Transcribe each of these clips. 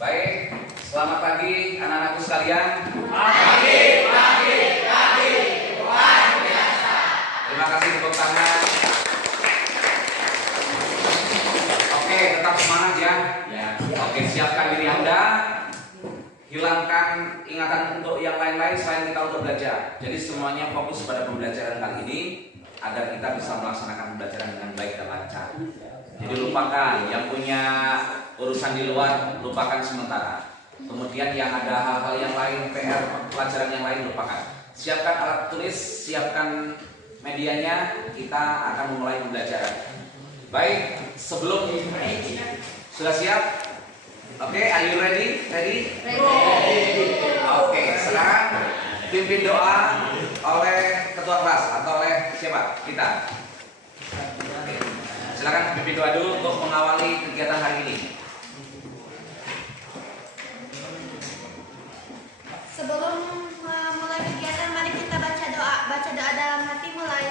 Baik, selamat pagi anak-anakku sekalian. Pagi. Luar biasa. Terima kasih tepuk tangan. Oke, tetap semangat ya. Oke, siapkan diri Anda. Hilangkan ingatan untuk yang lain-lain selain kita untuk belajar. Jadi semuanya fokus pada pembelajaran kali ini agar kita bisa melaksanakan pembelajaran dengan baik dan lancar. Jadi lupakan yang punya urusan di luar, lupakan sementara. Kemudian yang ada hal-hal yang lain, PR, pelajaran yang lain, lupakan. Siapkan alat tulis, siapkan medianya, kita akan memulai pembelajaran. Baik, sebelum sudah siap? Oke, are you ready? Ready? Oke, sekarang pimpin doa oleh ketua kelas atau oleh siapa? Kita. Silakan pimpin doa dulu untuk mengawali kegiatan hari ini. Sebelum mulai kegiatan, mari kita baca doa. Baca doa dalam hati, mulai.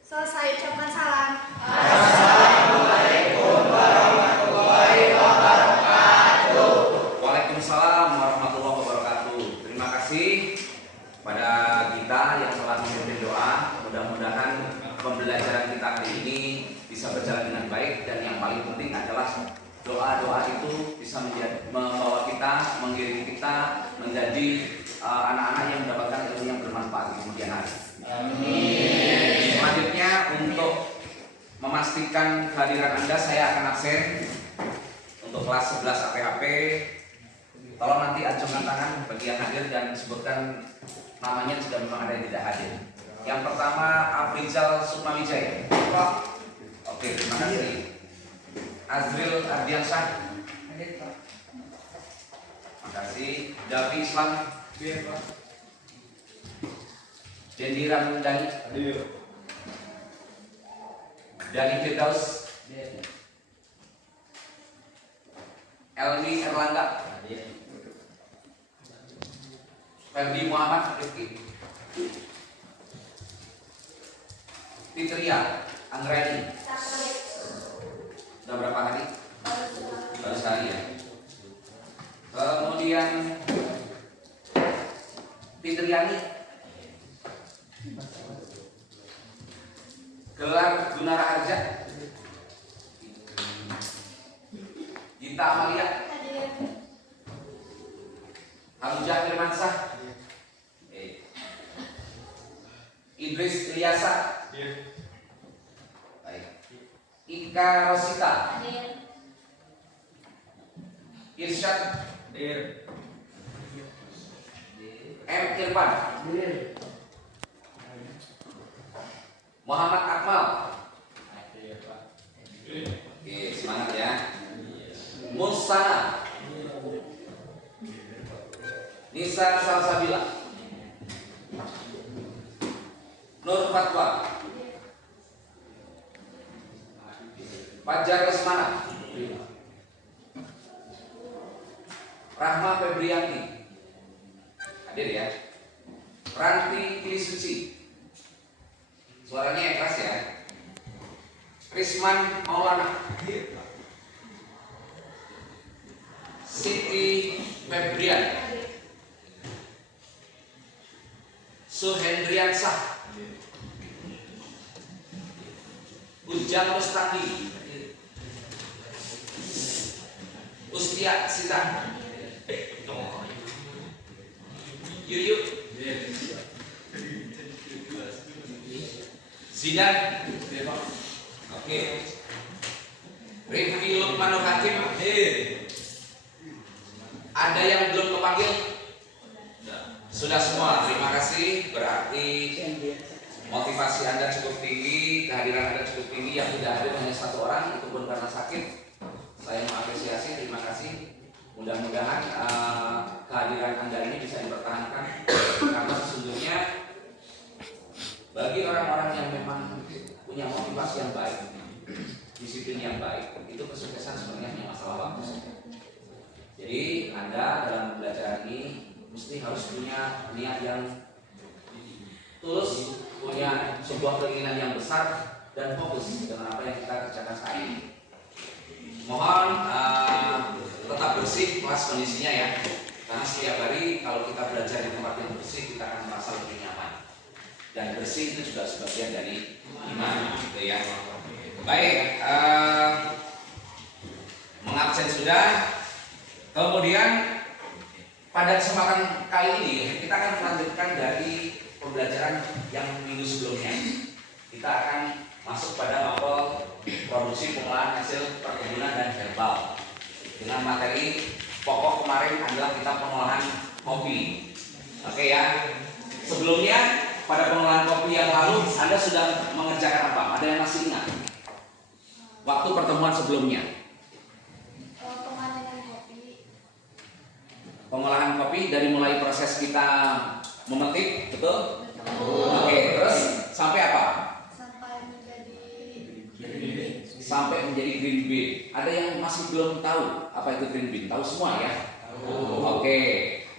Selesai, ucapkan salam. Assalamualaikum warahmatullahi wabarakatuh. Waalaikumsalam warahmatullahi wabarakatuh. Terima kasih pada kita yang telah memimpin doa. Mudah-mudahan pembelajaran kita hari ini bisa berjalan dengan baik, dan yang paling penting adalah doa-doa itu bisa membawa kita, mengiringi kita menjadi anak-anak yang mendapatkan ilmu yang bermanfaat di kemudian hari. Amin. Selanjutnya, untuk memastikan kehadiran Anda, saya akan absen untuk kelas 11 APHP. Tolong nanti acungkan tangan bagi yang hadir dan sebutkan namanya jika memang ada yang tidak hadir. Yang pertama, Afrizal Sukmawijaya. Oke, terima kasih. Azril Ardiansyah. Terima kasih. Davi Islam. Dendi Ramdhani. Dani Firdaus. Elmi Erlangga. Ferdi Muhammad Rifki. Fitria Anggreni. Sudah berapa hari? Baru sekali ya. Kemudian Fitriani. Gelar Gunara Harja. Gita Amalia. Hamzah Firmansyah. Idris Ilyasa. Baik. Ika Rosita. Irsyad. M. Irfan. Muhammad Akmal. Oke, semangat ya. Musana. Nisa Salsabila. Nur Fatwa. Fajar Lesmana. Rahma Febrianti. Hadir ya. Ranti Tilisuci. Suaranya yang keras ya. Risman Maulana. Siti Febrian. Suhendriansah. Ujang Mustaqi. Ustia Sita. Yuyu. Zidan. Oke. Rifki Lukmanur Hakim. Ada yang belum kepanggil? Sudah semua. Terima kasih. Berarti motivasi Anda cukup tinggi, kehadiran Anda cukup tinggi. Yang tidak hadir hanya satu orang, itu pun karena sakit. Saya mengapresiasi. Terima kasih. Mudah-mudahan kehadiran Anda ini bisa dipertahankan, karena sesungguhnya bagi orang-orang yang memang punya motivasi yang baik, disiplin yang baik, itu kesuksesan sebenarnya hanya masalah waktu saja. Jadi Anda dalam belajar ini mesti harus punya niat yang tulus, punya sebuah keinginan yang besar dan fokus dengan apa yang kita kerjakan saat ini. Mohon tetap bersih kelas kondisinya ya, karena setiap hari kalau kita belajar di tempat yang bersih kita akan merasa lebih nyaman, dan bersih itu juga sebagian dari iman, gitu ya. Baik, mengabsen sudah. Kemudian pada kesempatan kali ini kita akan melanjutkan dari pembelajaran yang minggu sebelumnya. Kita akan masuk pada mapel produksi pengolahan hasil perkebunan dan herbal dengan materi pokok kemarin adalah kita pengolahan kopi. Oke ya. Sebelumnya pada pengolahan kopi yang lalu Anda sudah mengerjakan apa? Ada yang masih ingat? Waktu pertemuan sebelumnya. Pengolahan kopi dari mulai proses kita memetik, betul? Oke, terus sampai apa? Sampai menjadi green bean. Ada yang masih belum tahu apa itu green bean? Tahu semua ya? Oke.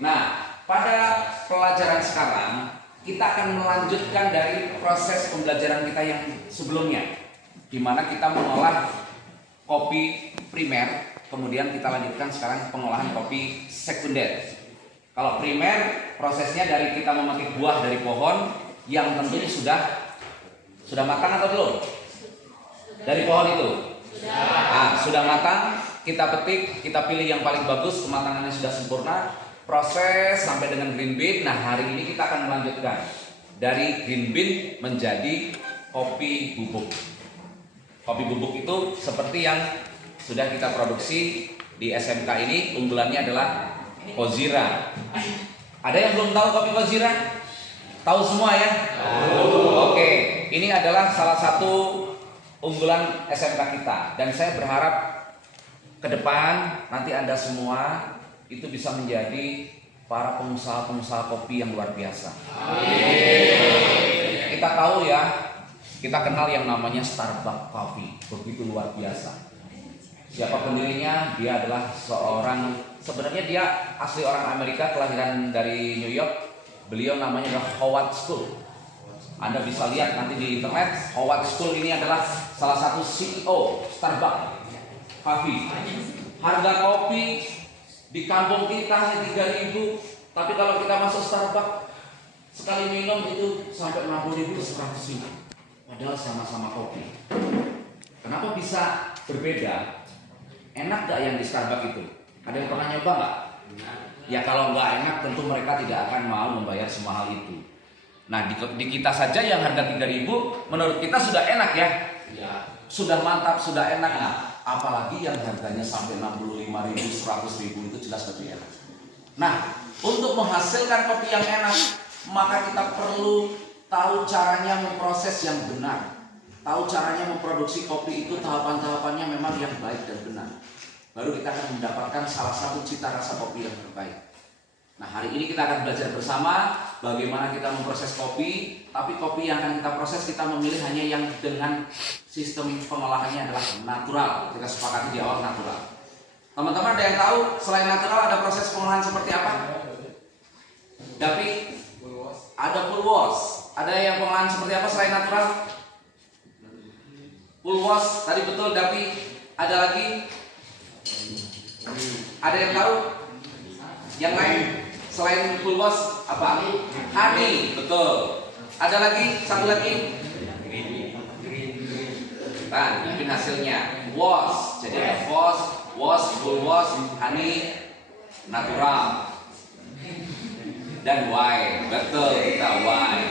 Nah, pada pelajaran sekarang kita akan melanjutkan dari proses pembelajaran kita yang sebelumnya, di mana kita mengolah kopi primer, kemudian kita lanjutkan sekarang pengolahan kopi sekunder. Kalau primer prosesnya dari kita memetik buah dari pohon yang tentunya sudah matang atau belum? Dari pohon itu sudah matang, kita petik, kita pilih yang paling bagus, kematangannya sudah sempurna, proses sampai dengan green bean. Nah, hari ini kita akan melanjutkan dari green bean menjadi kopi bubuk. Kopi bubuk itu seperti yang sudah kita produksi di SMK ini, unggulannya adalah Kozira. Ada yang belum tahu kopi Kozira? Tahu semua ya? Oke, ini adalah salah satu unggulan SMK kita, dan saya berharap ke depan nanti Anda semua itu bisa menjadi para pengusaha-pengusaha kopi yang luar biasa. Kita tahu ya, kita kenal yang namanya Starbucks Coffee, begitu luar biasa. Siapa pendirinya? Dia adalah sebenarnya dia asli orang Amerika, kelahiran dari New York. Beliau namanya adalah Howard School. Anda bisa lihat nanti di internet, Howard School ini adalah salah satu CEO Starbucks Coffee. Harga kopi di kampung kita hanya 3.000, tapi kalau kita masuk Starbucks sekali minum itu sampai 60.000, 100.000. Padahal sama-sama kopi. Kenapa bisa berbeda? Enak gak yang di Starbucks itu? Ada yang pernah nyoba gak? Ya kalau nggak enak tentu mereka tidak akan mau membayar semahal itu. Nah di kita saja yang harga 3.000 menurut kita sudah enak ya, sudah mantap, sudah enak. Nah apalagi yang harganya sampai 65.000, 100.000 itu jelas lebih enak. Nah untuk menghasilkan kopi yang enak maka kita perlu tahu caranya memproses yang benar, tahu caranya memproduksi kopi itu tahapan-tahapannya memang yang baik dan benar. Baru kita akan mendapatkan salah satu cita rasa kopi yang terbaik. Nah hari ini kita akan belajar bersama bagaimana kita memproses kopi. Tapi kopi yang akan kita proses kita memilih hanya yang dengan sistem pengolahannya adalah natural. Kita sepakati di awal natural. Teman-teman ada yang tahu selain natural ada proses pengolahan seperti apa? Tapi ada full wash. Ada yang pengolahan seperti apa selain natural? Full wash tadi betul, tapi ada lagi? Ada yang tahu? Yang lain selain full wash apa? Honey, betul. Ada lagi? Satu lagi? Nah, mungkin hasilnya wash. Jadi ada wash, full wash, honey, natural, dan wine. Betul, kita wine.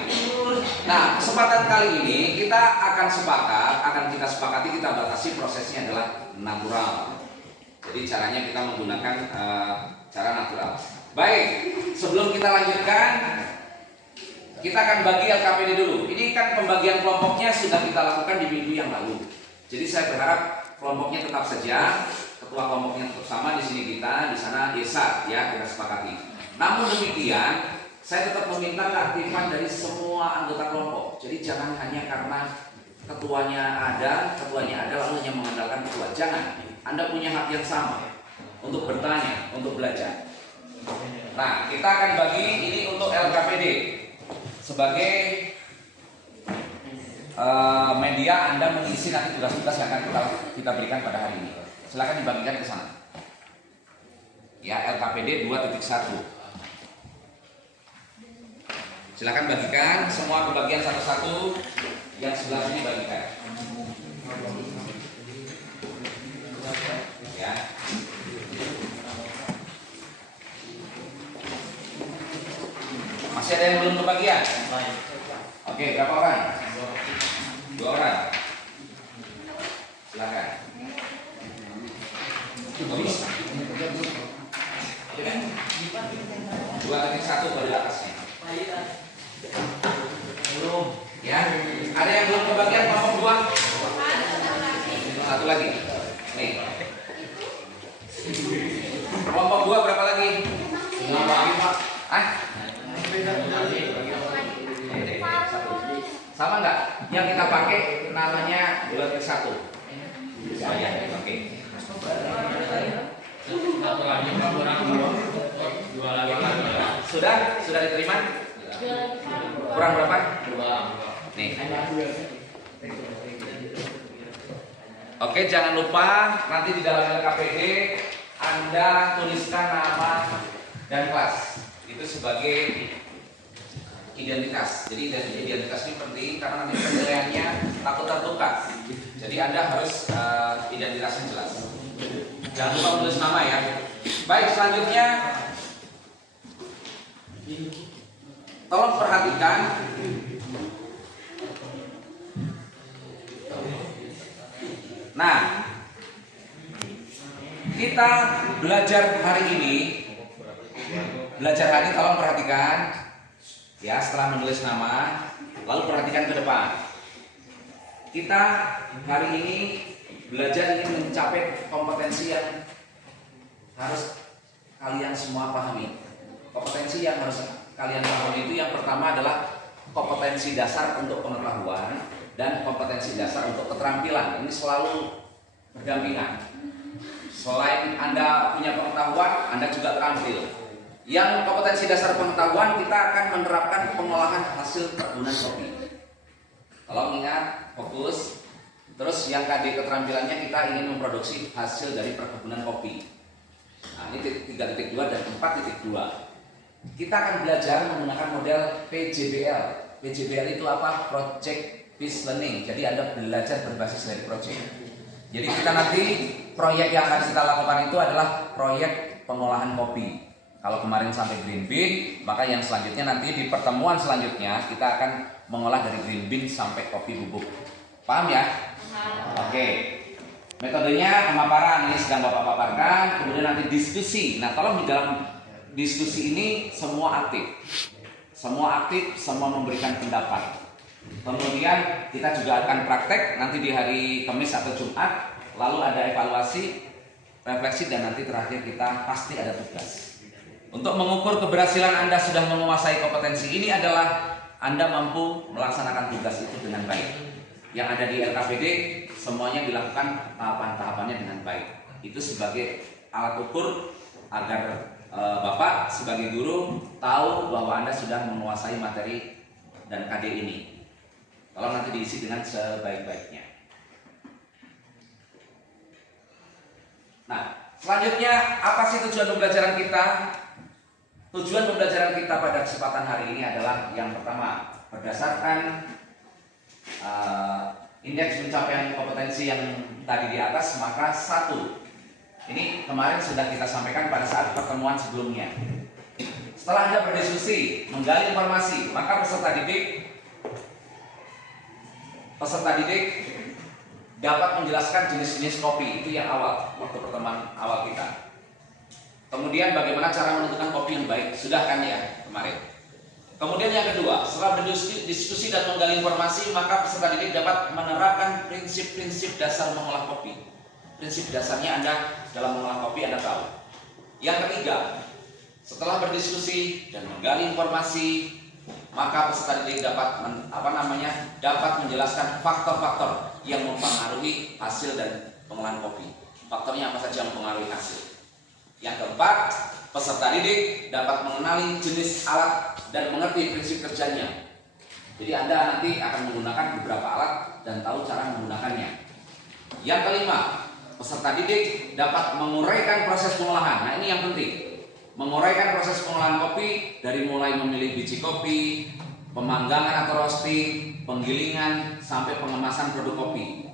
Nah, kesempatan kali ini kita akan kita sepakati, kita batasi prosesnya adalah natural. Jadi caranya kita menggunakan cara natural. Baik, sebelum kita lanjutkan, kita akan bagi LKPD dulu. Ini kan pembagian kelompoknya sudah kita lakukan di minggu yang lalu. Jadi saya berharap kelompoknya tetap saja, ketua kelompoknya tetap sama, di sini kita, di sana desa ya, kita sepakati. Namun demikian, saya tetap meminta keaktifan dari semua anggota kelompok. Jadi jangan hanya karena ketuanya ada lalu hanya mengandalkan ketua. Jangan. Anda punya hak yang sama untuk bertanya, untuk belajar. Nah, kita akan bagi ini untuk LKPD sebagai media Anda mengisi nanti tugas-tugas yang akan kita berikan pada hari ini. Silakan dibagikan ke sana. Ya, LKPD 2.1. Silakan bagikan semua kebagian satu-satu. Yang sebelah sini bagikan. Ya. Masih ada yang belum kebagian? Oke, berapa orang? 2 orang. Silakan. 2.1 pada atasnya. Belum. Ya. Ada yang belum kebagian kelompok 2? Satu lagi. Nih. Kelompok 2 berapa lagi? 5. Ah? Sama nggak? Yang kita pakai namanya 2.1. Ya, oke. Sudah diterima? Kurang berapa? 2. Nih. Oke, jangan lupa nanti di dalam LKPD Anda tuliskan nama dan kelas. Itu sebagai identitas. Jadi identitas ini penting karena nanti penilaiannya takut tertukar. Jadi Anda harus identitasnya jelas. Jangan lupa tulis nama ya. Baik, selanjutnya tolong perhatikan nah, kita belajar hari ini. Tolong perhatikan ya, setelah menulis nama, lalu perhatikan ke depan. Kita hari ini belajar ingin mencapai kompetensi yang harus kalian semua pahami. Kompetensi yang harus kalian pahami itu yang pertama adalah kompetensi dasar untuk pengetahuan dan kompetensi dasar untuk keterampilan. Ini selalu berdampingan. Selain Anda punya pengetahuan, Anda juga terampil. Yang kompetensi dasar pengetahuan, kita akan menerapkan pengolahan hasil perkebunan kopi. Tolong ingat, fokus. Terus yang KD keterampilannya, kita ingin memproduksi hasil dari perkebunan kopi. Nah, ini 3.2 dan 4.2. Kita akan belajar menggunakan model PJBL. PJBL itu apa? Project Based Learning. Jadi Anda belajar berbasis dari project. Jadi kita nanti proyek yang akan kita lakukan itu adalah proyek pengolahan kopi. Kalau kemarin sampai green bean, maka yang selanjutnya nanti di pertemuan selanjutnya kita akan mengolah dari green bean sampai kopi bubuk. Paham ya? Oke. Metodenya pemaparan ini sedang Bapak paparkan, kemudian nanti diskusi. Nah, tolong di dalam diskusi ini semua aktif. Semua aktif, semua memberikan pendapat. Kemudian kita juga akan praktek nanti di hari Kamis atau Jumat, lalu ada evaluasi, refleksi, dan nanti terakhir kita pasti ada tugas. Untuk mengukur keberhasilan Anda sudah menguasai kompetensi ini adalah Anda mampu melaksanakan tugas itu dengan baik. Yang ada di LKPD semuanya dilakukan tahapan-tahapannya dengan baik. Itu sebagai alat ukur agar Bapak sebagai guru tahu bahwa Anda sudah menguasai materi dan KD ini. Tolong nanti diisi dengan sebaik-baiknya. Nah, selanjutnya apa sih tujuan pembelajaran kita? Tujuan pembelajaran kita pada kesempatan hari ini adalah yang pertama, berdasarkan indeks pencapaian kompetensi yang tadi di atas, maka 1. Ini kemarin sudah kita sampaikan pada saat pertemuan sebelumnya. Setelah Anda berdiskusi, menggali informasi, maka peserta didik dapat menjelaskan jenis-jenis kopi. Itu yang awal, waktu pertemuan awal kita. Kemudian bagaimana cara menentukan kopi yang baik, sudah kan ya kemarin. Kemudian yang kedua, setelah berdiskusi dan menggali informasi, maka peserta didik dapat menerapkan prinsip-prinsip dasar mengolah kopi. Prinsip dasarnya Anda dalam mengolah kopi Anda tahu. Yang ketiga, setelah berdiskusi dan menggali informasi, maka peserta didik dapat menjelaskan faktor-faktor yang mempengaruhi hasil dan pengolahan kopi. Faktornya apa saja yang mempengaruhi hasil. Yang keempat, peserta didik dapat mengenali jenis alat dan mengerti prinsip kerjanya. Jadi Anda nanti akan menggunakan beberapa alat dan tahu cara menggunakannya. Yang kelima, peserta didik dapat menguraikan proses pengolahan. Nah, ini yang penting. Menguraikan proses pengolahan kopi dari mulai memilih biji kopi, pemanggangan atau roasting, penggilingan, sampai pengemasan produk kopi.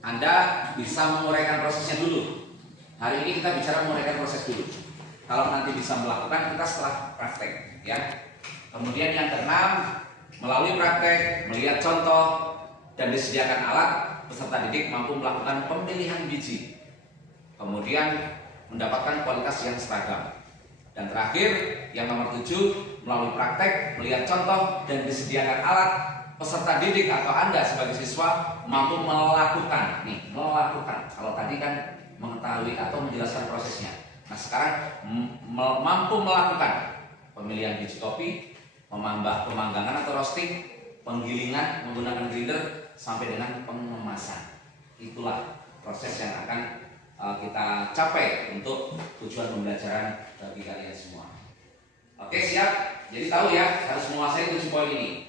Anda bisa menguraikan prosesnya dulu. Hari ini kita bicara menguraikan proses dulu. Kalau nanti bisa melakukan, kita setelah praktek, ya. Kemudian yang keenam, melalui praktek, melihat contoh, dan disediakan alat, peserta didik mampu melakukan pemilihan biji. Kemudian mendapatkan kualitas yang seragam. Dan terakhir, yang nomor 7, melalui praktek, melihat contoh, dan disediakan alat, peserta didik atau Anda sebagai siswa mampu melakukan. Nih, melakukan. Kalau tadi kan mengetahui atau menjelaskan prosesnya. Nah, sekarang mampu melakukan pemilihan biji kopi, pemanggangan atau roasting, penggilingan menggunakan grinder, sampai dengan pengemasan. Itulah proses yang akan kita capai untuk tujuan pembelajaran bagi kalian semua. Oke, siap? Jadi tahu ya, harus menguasai 7 poin ini.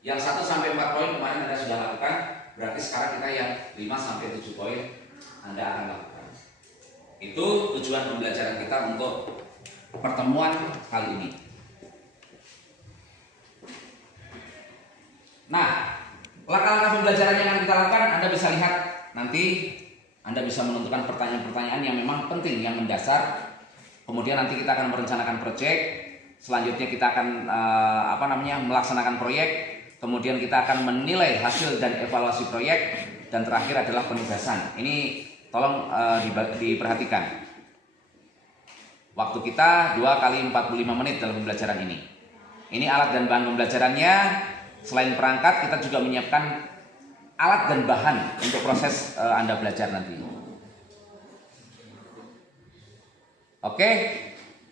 Yang 1 sampai 4 poin kemarin Anda sudah lakukan, berarti sekarang kita yang 5 sampai 7 poin Anda akan lakukan. Itu tujuan pembelajaran kita untuk pertemuan kali ini. Nah, langkah-langkah pembelajaran yang akan kita lakukan Anda bisa lihat nanti. Anda bisa menentukan pertanyaan-pertanyaan yang memang penting, yang mendasar. Kemudian nanti kita akan merencanakan proyek. Selanjutnya kita akan melaksanakan proyek. Kemudian kita akan menilai hasil dan evaluasi proyek. Dan terakhir adalah penugasan. Ini tolong diperhatikan. Waktu kita 2 kali 45 menit dalam pembelajaran ini. Ini alat dan bahan pembelajarannya. Selain perangkat, kita juga menyiapkan alat dan bahan untuk proses Anda belajar nanti. Oke,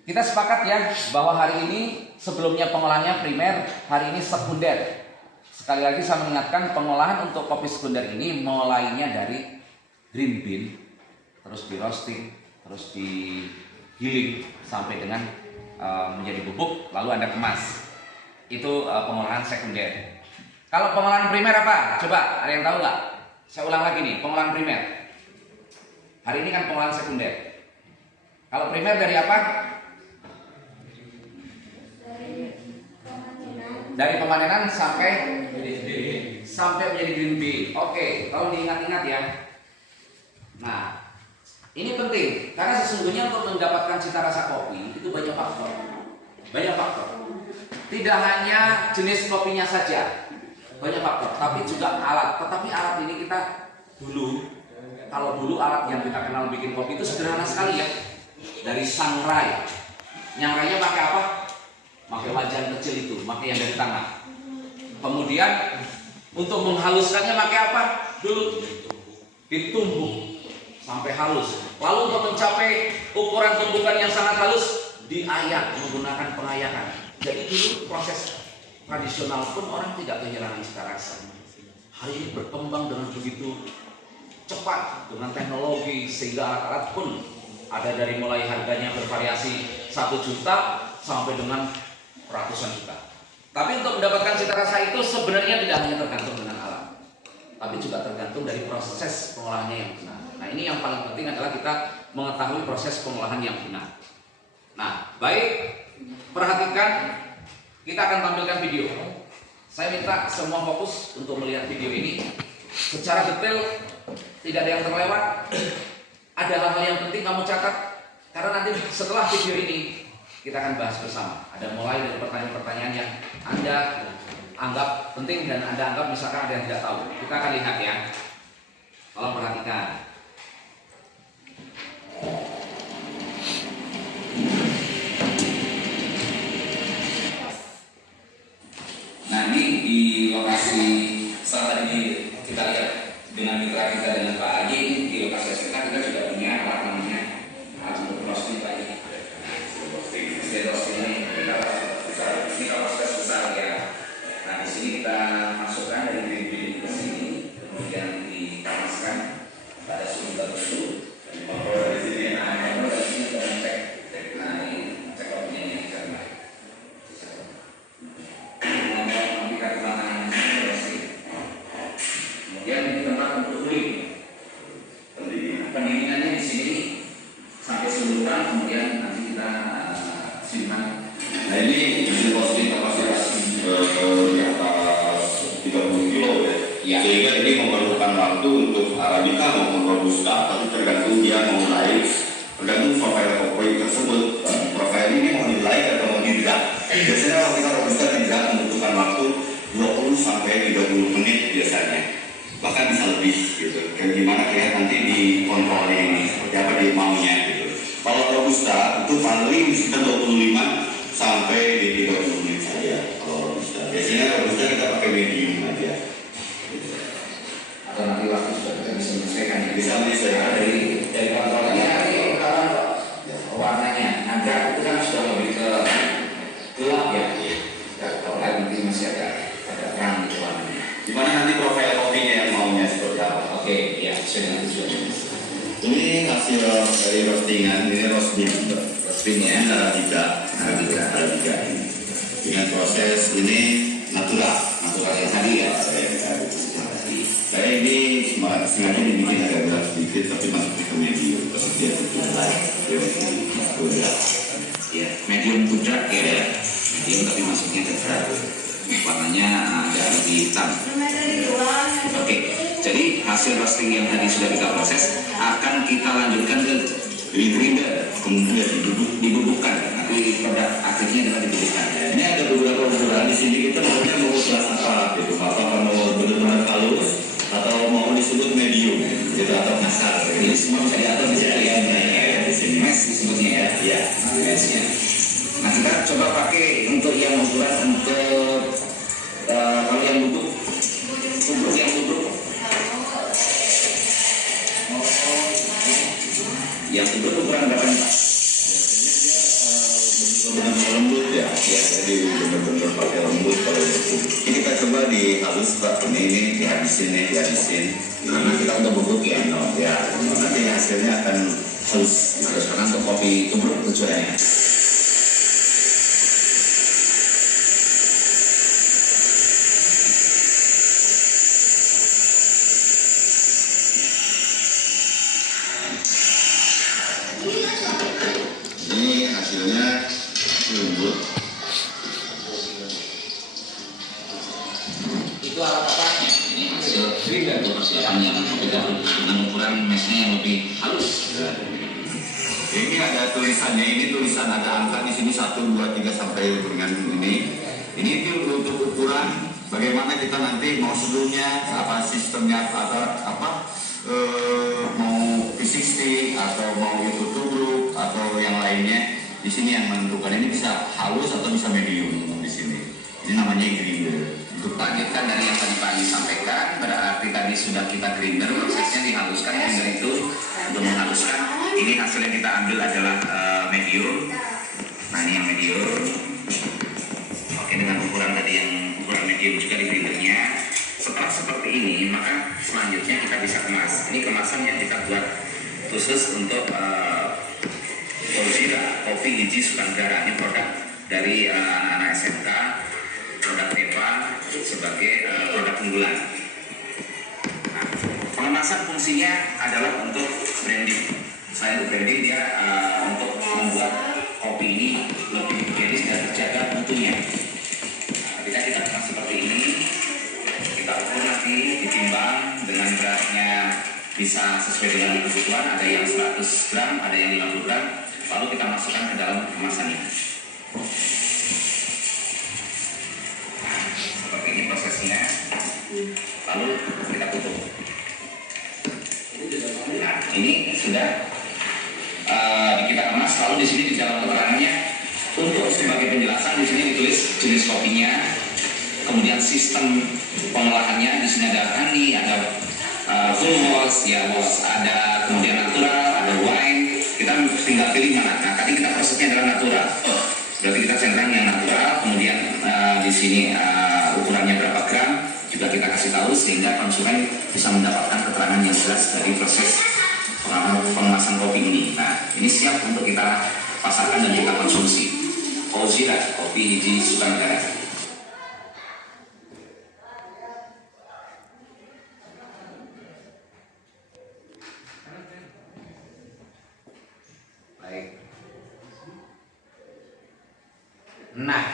kita sepakat ya bahwa hari ini sebelumnya pengolahannya primer, hari ini sekunder. Sekali lagi saya mengingatkan, pengolahan untuk kopi sekunder ini mulainya dari green bean, terus di roasting, terus digiling sampai dengan menjadi bubuk, lalu Anda kemas. Itu pengolahan sekunder. Kalau pengolahan primer apa? Coba, ada yang tahu nggak? Saya ulang lagi nih, pengolahan primer. Hari ini kan pengolahan sekunder. Kalau primer dari apa? Dari pemanenan sampai menjadi green bean. Oke, tolong diingat-ingat ya. Nah, ini penting karena sesungguhnya untuk mendapatkan cita rasa kopi itu banyak faktor. Banyak faktor. Tidak hanya jenis kopinya saja, banyak faktor, tapi juga alat. Tetapi alat ini kita kalau dulu alat yang kita kenal bikin kopi itu sederhana sekali ya. Dari sangrai. Nyangrainya pakai apa? Pakai wajan kecil itu, pakai yang dari tanah. Kemudian untuk menghaluskannya pakai apa? Dulu ditumbuk sampai halus. Lalu untuk mencapai ukuran tumbukan yang sangat halus, diayak menggunakan pengayakan. Jadi dulu proses tradisional pun orang tidak kehilangan cita rasa. Hari ini berkembang dengan begitu cepat dengan teknologi sehingga alat-alat pun ada dari mulai harganya bervariasi 1 juta sampai dengan ratusan juta. Tapi untuk mendapatkan cita rasa itu sebenarnya tidak hanya tergantung dengan alat, tapi juga tergantung dari proses pengolahannya yang benar. Nah, ini yang paling penting adalah kita mengetahui proses pengolahan yang benar. Nah, baik, perhatikan, kita akan tampilkan video. Saya minta semua fokus untuk melihat video ini secara detail, tidak ada yang terlewat. Ada hal-hal yang penting kamu catat, karena nanti setelah video ini kita akan bahas bersama. Ada mulai dari pertanyaan-pertanyaan yang Anda anggap penting dan Anda anggap misalkan ada yang tidak tahu. Kita akan lihat ya. Tolong perhatikan. Nah, ini di lokasi setelah tadi kita lihat dengan mitra kita dengan Pak Agi, di lokasi SPK kita juga punya alat namanya alat untuk roasting tadi. Roasting ini kapasitas besar ya. Nah, di sini kita masukkan dari green ke sini, kemudian dikamaskan pada suhu tertentu. Dari sini, dari sini kita cek. Nah, ini cek kopinya ini karena nanti kita gunakan roasting. Kemudian Ya. Sehingga ini memerlukan waktu untuk Arabica maupun Robusta, tapi tergantung dia mau like, tergantung profil kopi tersebut. Profil ini mau di like atau mau di drag. Biasanya kalau kita Robusta di drag membutuhkan waktu 20 sampai 30 menit biasanya, bahkan bisa lebih gitu. Kayak gimana kayak nanti dikontrolnya ini seperti apa dia maunya gitu. Kalau Robusta itu paling sekitar 25 sampai di 30 menit saja. Kalau Robusta biasanya Robusta kita pakai medium aja. Atau nanti waktu sudah kita bisa menyesuaikan ya. Bisa menyesuaikan Dari kontrolnya ini kalau warnanya naga itu kan sudah lebih ke gelap ya. Kalau nanti masih ada terang gitu warnanya. Gimana nanti profil kopinya yang maunya seperti apa? Oke, ya sesuai dengan tujuannya. Ini hasil dari roastingan, ini roast beef. Roastingnya Arabica ini. Dengan proses ini natural yang tadi ya. Saya ini sengaja dibikin agak berat sedikit, tapi masuk ke medium. Terus dia Ya, medium pudrat ya. Medium tapi masuknya ke berat. Warnanya agak lebih hitam. Oke, jadi hasil roasting yang tadi sudah kita proses akan kita lanjutkan ke grinder, kemudian dibubukkan. Nanti produk akhirnya adalah dibubukkan. ini ada beberapa ukuran di sini kita maunya mau kelas apa gitu, apakah mau benar-benar halus atau mau disebut medium gitu atau kasar. Ini semua bisa diatur di sini ya. Di sini Mesh disebutnya ya. ya. Meshnya. Nah kita coba pakai untuk yang ukuran untuk kalau yang bubuk yang bubuk ukuran berapa nih Pak? Benar-benar lembut ya, jadi benar-benar pakai lembut kalau itu. Ini kita coba dihalus Pak, ini dihabisin. Karena kita udah bubuk ya. Ya, nanti hasilnya akan halus. Karena untuk kopi tubruk tujuannya. Ini hasilnya lembut. Itu alat apa? Ini hasil grinder atau persiapan yang dengan ukuran meshnya yang lebih halus. Ini ada tulisannya, ini tulisan ada angka di sini 1, 2, 3 sampai dengan ini. Ini itu untuk ukuran bagaimana kita nanti mau sebelumnya apa sistemnya atau apa mau P60 atau mau itu tubruk atau yang lainnya. Di sini yang menentukan ini bisa halus atau bisa medium di sini. Ini namanya grinder. Untuk lanjutkan dari yang tadi Pak sampaikan, berarti tadi sudah kita grinder, prosesnya dihaluskan grinder itu untuk menghaluskan. Ini hasil yang kita ambil adalah medium. Nah ini yang medium. Oke, dengan ukuran tadi yang ukuran medium juga di grindernya. Setelah seperti ini, maka selanjutnya kita bisa kemas. Ini kemasan yang kita buat khusus untuk Ozira, kopi hiji Sukandara. Ini produk dari anak-anak SMK, produk EVA sebagai produk unggulan. Nah, pengemasan fungsinya adalah untuk branding. Selain untuk branding, dia untuk membuat kopi ini lebih higienis dan terjaga mutunya. Nah, ketika kita kemas seperti ini, kita ukur nanti ditimbang dengan beratnya bisa sesuai dengan kebutuhan. Ada yang 100 gram, ada yang 50 gram. Lalu kita masukkan ke dalam kemasan ini. Nah, seperti ini prosesnya. Lalu kita tutup. Nah, ini sudah kita kemas. Lalu di sini di dalam keterangannya untuk sebagai penjelasan di sini ditulis jenis kopinya, kemudian sistem pengolahannya. Di sini ada honey, ada full wash, ya wash, ada kemudian natural, ada wine. Kita tinggal pilih mana. Nah, tadi kita prosesnya adalah natural. Berarti kita centang yang natural. Kemudian di sini ukurannya berapa gram juga kita kasih tahu sehingga konsumen bisa mendapatkan keterangan yang jelas dari proses pengemasan kopi ini. Nah, ini siap untuk kita pasarkan dan kita konsumsi. Ozira, kopi hiji Sukandara. Nah,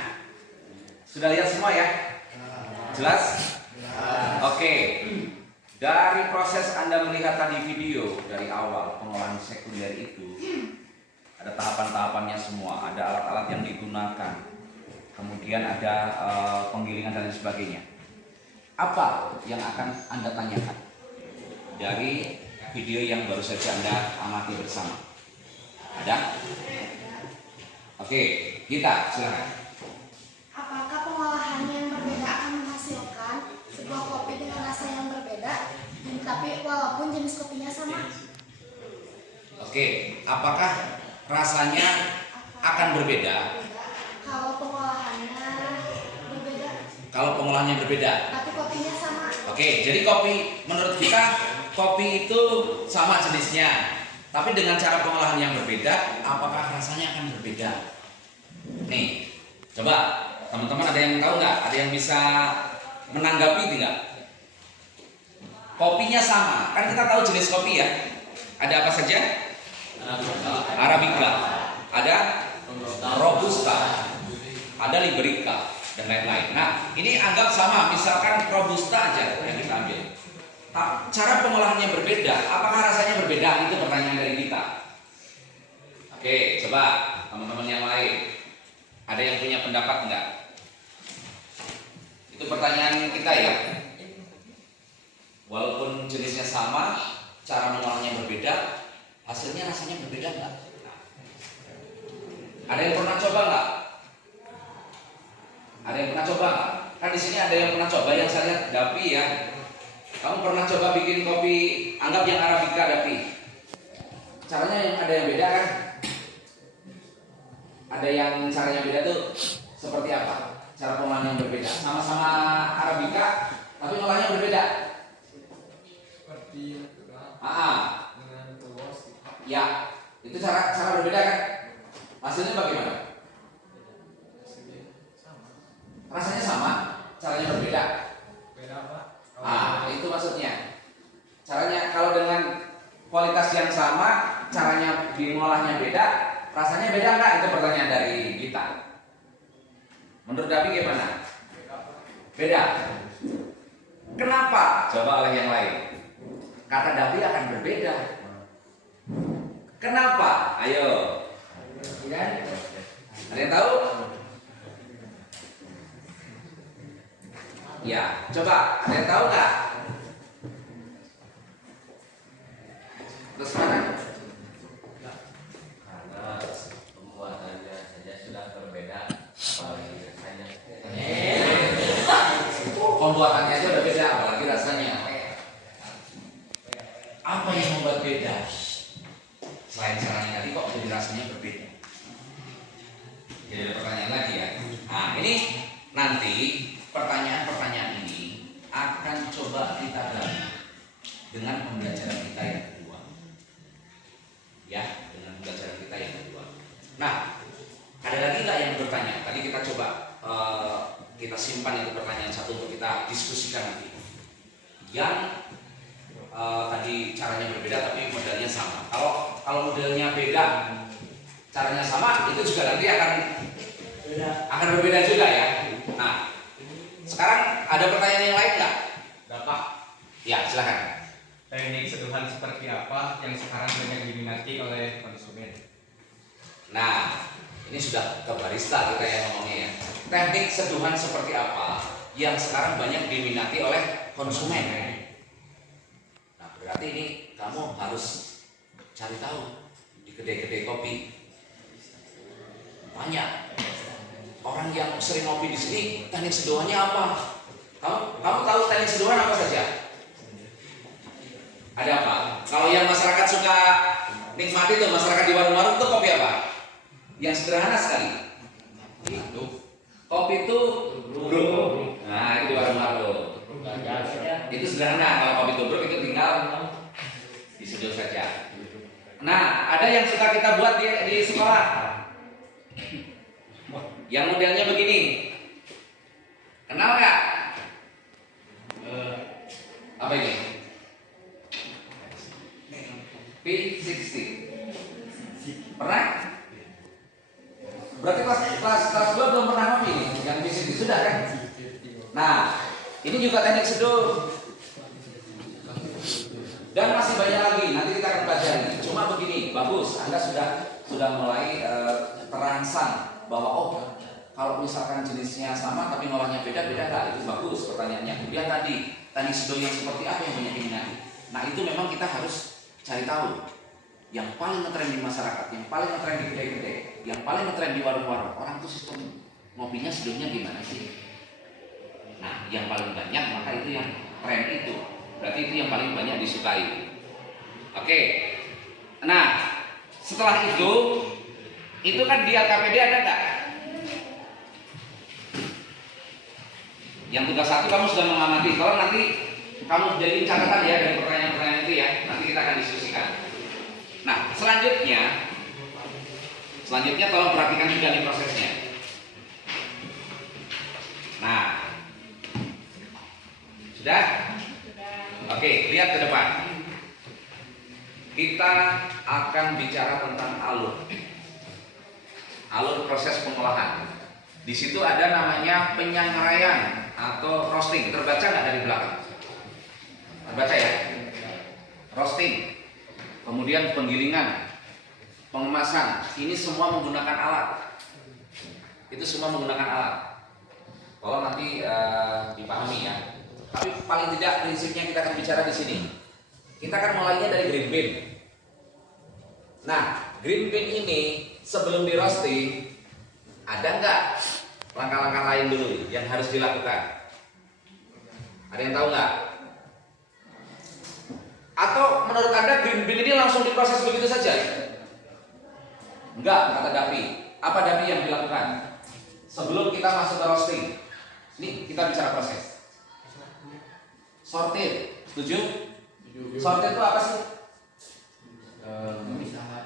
sudah lihat semua ya? Jelas? Oke. Oke, dari proses Anda melihat tadi video dari awal pengolahan sekunder itu, ada tahapan-tahapannya semua, ada alat-alat yang digunakan, kemudian ada penggilingan dan lain sebagainya. Apa yang akan Anda tanyakan dari video yang baru saja Anda amati bersama? Ada? Oke, kita silakan. Apakah pengolahan yang berbeda akan menghasilkan sebuah kopi dengan rasa yang berbeda, tapi walaupun jenis kopinya sama? Oke, apakah rasanya akan berbeda? Kalau pengolahannya berbeda, Kalau pengolahannya berbeda. tapi kopinya sama. Oke, jadi kopi menurut kita kopi itu sama jenisnya, tapi dengan cara pengolahan yang berbeda, apakah rasanya akan berbeda? Nih, coba teman-teman ada yang tahu nggak? Ada yang bisa menanggapi tidak? Kopinya sama, kan kita tahu jenis kopi ya. Ada apa saja? Arabica, ada Robusta, ada Liberica, dan lain-lain. Nah, ini anggap sama, misalkan Robusta aja yang kita ambil. Cara pengolahannya berbeda, apakah rasanya berbeda? Itu pertanyaan dari kita. Oke, coba teman-teman yang lain, ada yang punya pendapat enggak? Itu pertanyaan kita ya. Walaupun jenisnya sama, cara mengolahnya berbeda, hasilnya rasanya berbeda enggak? Ada yang pernah coba enggak? Ada yang pernah coba enggak? Kan di sini ada yang pernah coba, yang saya lihat Dapi ya. Kamu pernah coba bikin kopi, anggap yang Arabica Dapi. Caranya yang ada yang beda kan? Ada yang caranya beda tuh seperti apa? Cara pengolahan yang berbeda. Sama-sama Arabica, tapi ngolahnya berbeda. Seperti dengan tuas. Ya, itu cara berbeda kan? Hasilnya bagaimana? Rasanya sama, caranya berbeda. Beda Pak. Itu maksudnya. Caranya kalau dengan kualitas yang sama, caranya mengolahnya beda, rasanya beda enggak? Itu pertanyaan dari kita. Menurut Dapi gimana? Beda. Kenapa? Coba oleh yang lain. Kata Dapi akan berbeda. Kenapa? Ayo. Ya. Ada yang tahu? Ya, coba. Ada yang tahu nggak? Terus mana? Karena pembuatannya saja sudah berbeda, apalagi rasanya. Pembuatannya aja udah beda, apalagi rasanya. Apa yang membuat beda? Selain caranya tadi kok jadi rasanya berbeda? Jadi ada pertanyaan lagi ya. Nah, ini nanti pertanyaan-pertanyaan ini akan coba kita gali dengan pembelajaran kita yang kedua. Ya, dengan pembelajaran kita yang kedua. Nah, ada lagi nggak yang bertanya? Tadi kita coba kita simpan itu pertanyaan satu untuk kita diskusikan nanti. Yang tadi caranya berbeda tapi modelnya sama. Kalau modelnya beda, caranya sama, itu juga nanti akan berbeda juga ya. Nah, sekarang ada pertanyaan yang lain nggak? Bapak, Ya, silakan. teknik seduhan seperti apa yang sekarang banyak diminati oleh konsumen? Nah, ini sudah ke barista kita yang ngomongnya ya. Teknik seduhan seperti apa yang sekarang banyak diminati oleh konsumen? Nah, berarti ini kamu harus cari tahu di kedai-kedai kopi. Banyak orang yang sering ngopi di sini, teknik seduhannya apa? Kamu tahu teknik seduhan apa saja? Ada apa? Kalau yang masyarakat suka nikmati tuh, masyarakat di warung-warung tuh kopi apa? Yang sederhana sekali. Itu kopi itu tubruk. Nah, itu di warung-warung. Itu sederhana. Kalau kopi tubruk itu tinggal diseduh saja. Nah, ada yang suka kita buat di sekolah. Yang modelnya begini. Kenal nggak? Apa ini? P60. Pernah? Berarti kelas 2 belum pernah ngopi nih. Yang P60 sudah kan? Nah, ini juga teknik seduh. bagus. Anda sudah mulai terangsang bahwa oh kalau misalkan jenisnya sama tapi ngolahnya beda nggak, itu bagus pertanyaannya. Kemudian tadi sudonya seperti apa yang banyak diminati. Nah itu memang kita harus cari tahu. Yang paling ngetren di masyarakat, yang paling ngetren di kedai-kedai, yang paling ngetren di warung-warung, orang itu sistem ngopinya seduhnya gimana sih? Nah yang paling banyak maka itu yang tren itu. Berarti itu yang paling banyak disukai. Oke. Nah setelah itu kan di LKPD ada nggak? Yang tugas 1 kamu sudah mengamati. Kalau nanti kamu jadi catatan ya dari pertanyaan-pertanyaan itu ya. Nanti kita akan diskusikan. Nah, selanjutnya tolong perhatikan juga nih prosesnya. Nah, sudah? Oke, lihat ke depan. Kita akan bicara tentang alur proses pengolahan. Di situ ada namanya penyangraian atau roasting. Terbaca nggak dari belakang? Terbaca ya? Roasting. Kemudian penggilingan, pengemasan, ini semua menggunakan alat. Itu semua menggunakan alat. Kalau nanti dipahami ya. Tapi paling tidak prinsipnya kita akan bicara di sini. Kita akan mulainya dari green bean. Nah, green bean ini sebelum di roasting ada nggak langkah-langkah lain dulu yang harus dilakukan? Ada yang tahu nggak? Atau menurut Anda green bean ini langsung diproses begitu saja? Enggak, kata Davi. Apa Davi yang dilakukan? Sebelum kita masuk ke roasting, ini kita bicara proses. Sortir, setuju? Sortir itu apa sih? Memisahkan.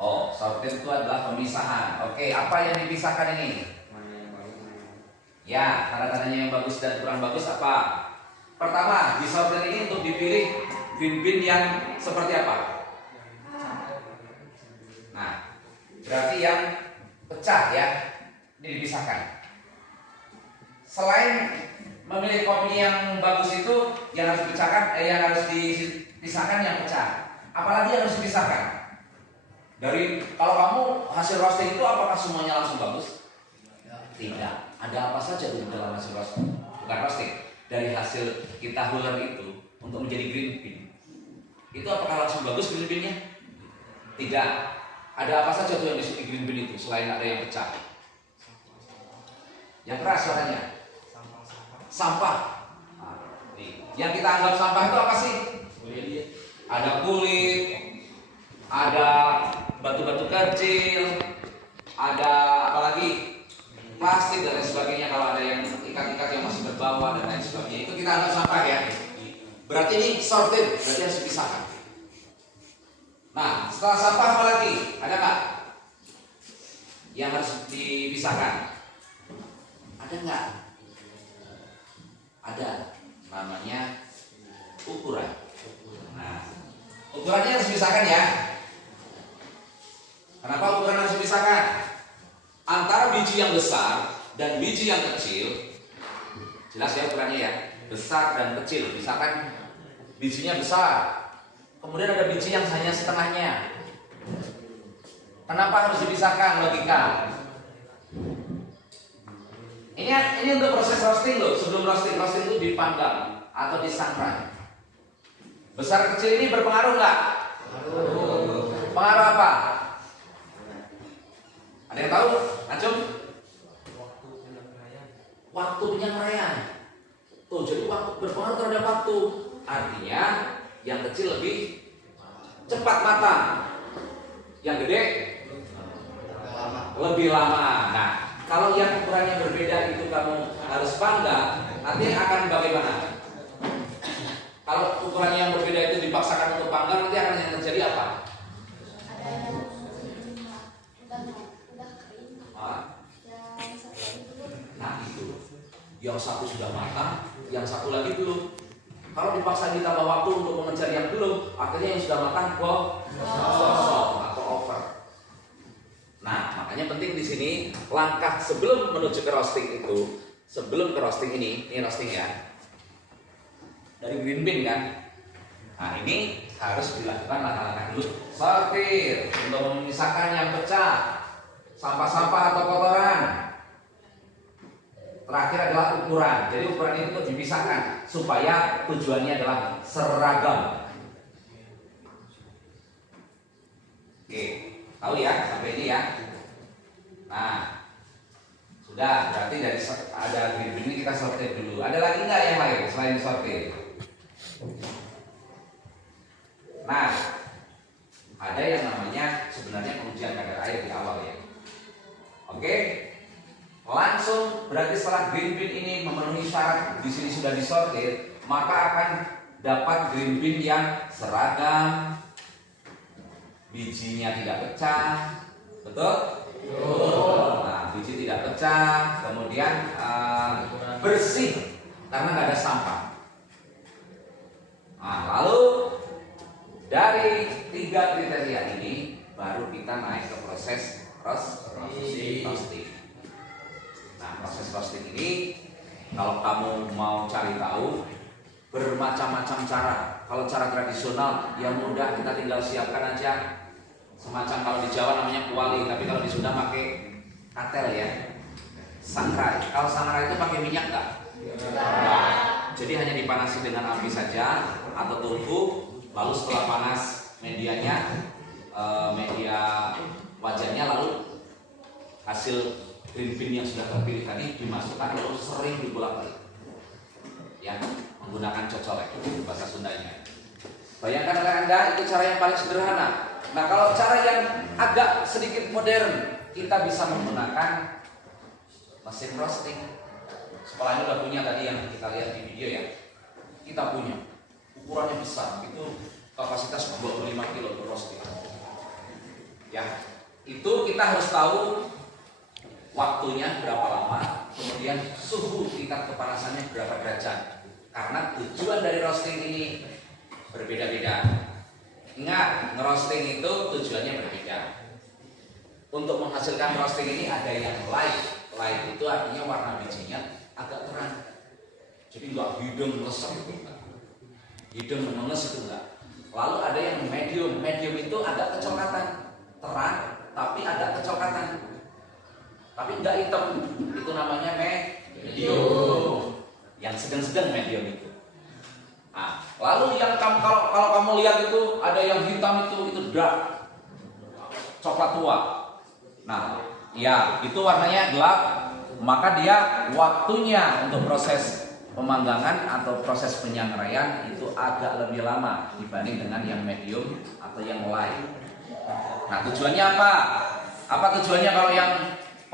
Oh, sortir itu adalah pemisahan. Oke, apa yang dipisahkan ini? Ya, tanda-tandanya yang bagus dan kurang bagus apa? Pertama, di sortir ini untuk dipilih green bean yang seperti apa? Nah, berarti yang pecah ya, ini dipisahkan. Selain memilih kopi yang bagus itu, yang harus dipisahkan, yang harus dipisahkan yang pecah. Apalagi yang harus dipisahkan? Dari kalau kamu hasil roasting itu apakah semuanya langsung bagus? Tidak. Ada apa saja di dalam hasil roasting? Bukan roasting. Dari hasil kita huler itu untuk menjadi green bean. Itu apakah langsung bagus green bean-nya? Tidak. Ada apa saja tuh yang di green bean itu selain ada yang pecah? Yang keras suaranya? Sampah. Nah, yang kita anggap sampah itu apa sih? Ada kulit, ada batu-batu kecil, ada apa lagi? Plastik dan lain sebagainya. Kalau ada yang ikat-ikat yang masih berbau dan lain sebagainya, itu kita anggap sampah ya. Berarti ini sorted, berarti harus dipisahkan. Nah, setelah sampah apa lagi? Ada nggak yang harus dipisahkan? Ada nggak? Ada. Namanya ukuran. Nah, ukurannya harus dipisahkan ya. Kenapa ukuran harus dipisahkan? Antara biji yang besar dan biji yang kecil, jelas ya ukurannya ya, besar dan kecil. Misalkan bijinya besar, kemudian ada biji yang hanya setengahnya. Kenapa harus dipisahkan? Logika. Ini untuk proses roasting loh. Sebelum roasting itu dipanggang atau disangrai. Besar kecil ini berpengaruh nggak? Pengaruh apa? Ada yang tahu? Acung? Waktu penyangraian. Tuh, jadi waktu berpengaruh terhadap waktu. Artinya yang kecil lebih cepat matang, yang gede lebih lama. Nah, kalau yang ukurannya berbeda itu kamu harus panggang, nanti akan bagaimana? Kalau ukurannya yang berbeda itu dipaksakan untuk panggang, nanti akan yang terjadi apa? Ada yang udah kering. Yang satu lagi belum. Nah itu, yang satu sudah matang, yang satu lagi belum. Kalau dipaksa ditambah waktu untuk mengejar yang belum, akhirnya yang sudah matang gosong atau over. Nah, makanya penting di sini langkah sebelum menuju ke roasting itu, sebelum ke roasting ini roasting ya. Dari green bean kan, Nah, ini harus dilakukan langkah-langkah dulu. Sortir untuk memisahkan yang pecah, sampah-sampah atau kotoran. Terakhir adalah ukuran. Jadi ukuran itu untuk dipisahkan supaya tujuannya adalah seragam. Oke, tahu ya sampai ini ya. Nah, sudah berarti dari ada green bin ini kita sortir dulu. Ada lagi nggak yang lain selain sortir? Nah, ada yang namanya sebenarnya pengujian kadar air di awal ya. Oke, langsung berarti setelah green bin ini memenuhi syarat di sini sudah disortir, maka akan dapat green bin yang seragam, bijinya tidak pecah, betul? Nah, biji tidak pecah, kemudian bersih karena nggak ada sampah. Nah, lalu dari 3 kriteria ini baru kita naik ke proses roasting. Nah, proses roasting ini kalau kamu mau cari tahu bermacam-macam cara. Kalau cara tradisional yang mudah kita tinggal siapkan aja. Semacam kalau di Jawa namanya kuali, tapi kalau di Sunda pakai katel ya. Sangrai. Kalau sangrai itu pakai minyak nggak? Jadi hanya dipanasi dengan api saja atau tunggu. Lalu setelah panas medianya, media wajannya, lalu hasil green bean yang sudah terpilih tadi dimasukkan lalu sering dibolak-balik. Ya, menggunakan cocolek bahasa Sundanya. Bayangkan oleh Anda itu cara yang paling sederhana. Nah, kalau cara yang agak sedikit modern, kita bisa menggunakan mesin roasting. Sekolahnya udah punya tadi yang kita lihat di video ya. Kita punya. Ukurannya besar, itu kapasitas 25 kilo per roasting. Ya, itu kita harus tahu waktunya berapa lama, kemudian suhu tingkat kepanasannya berapa derajat. Karena tujuan dari roasting ini berbeda-beda. Ingat, ngerosting itu tujuannya berbeda. Untuk menghasilkan roasting ini ada yang light. Light itu artinya warna bijinya agak terang. Jadi enggak hidung melesat itu enggak. Hidung meneles itu enggak. Lalu ada yang medium. Medium itu agak kecoklatan, terang tapi agak kecoklatan. Tapi enggak hitam. Itu namanya medium. Yang sedang-sedang medium itu. Nah, lalu yang kalau kamu lihat itu ada yang hitam itu dark, coklat tua. Nah, ya itu warnanya gelap, maka dia waktunya untuk proses pemanggangan atau proses penyangraian itu agak lebih lama dibanding dengan yang medium atau yang light. Nah, tujuannya apa? Apa tujuannya kalau yang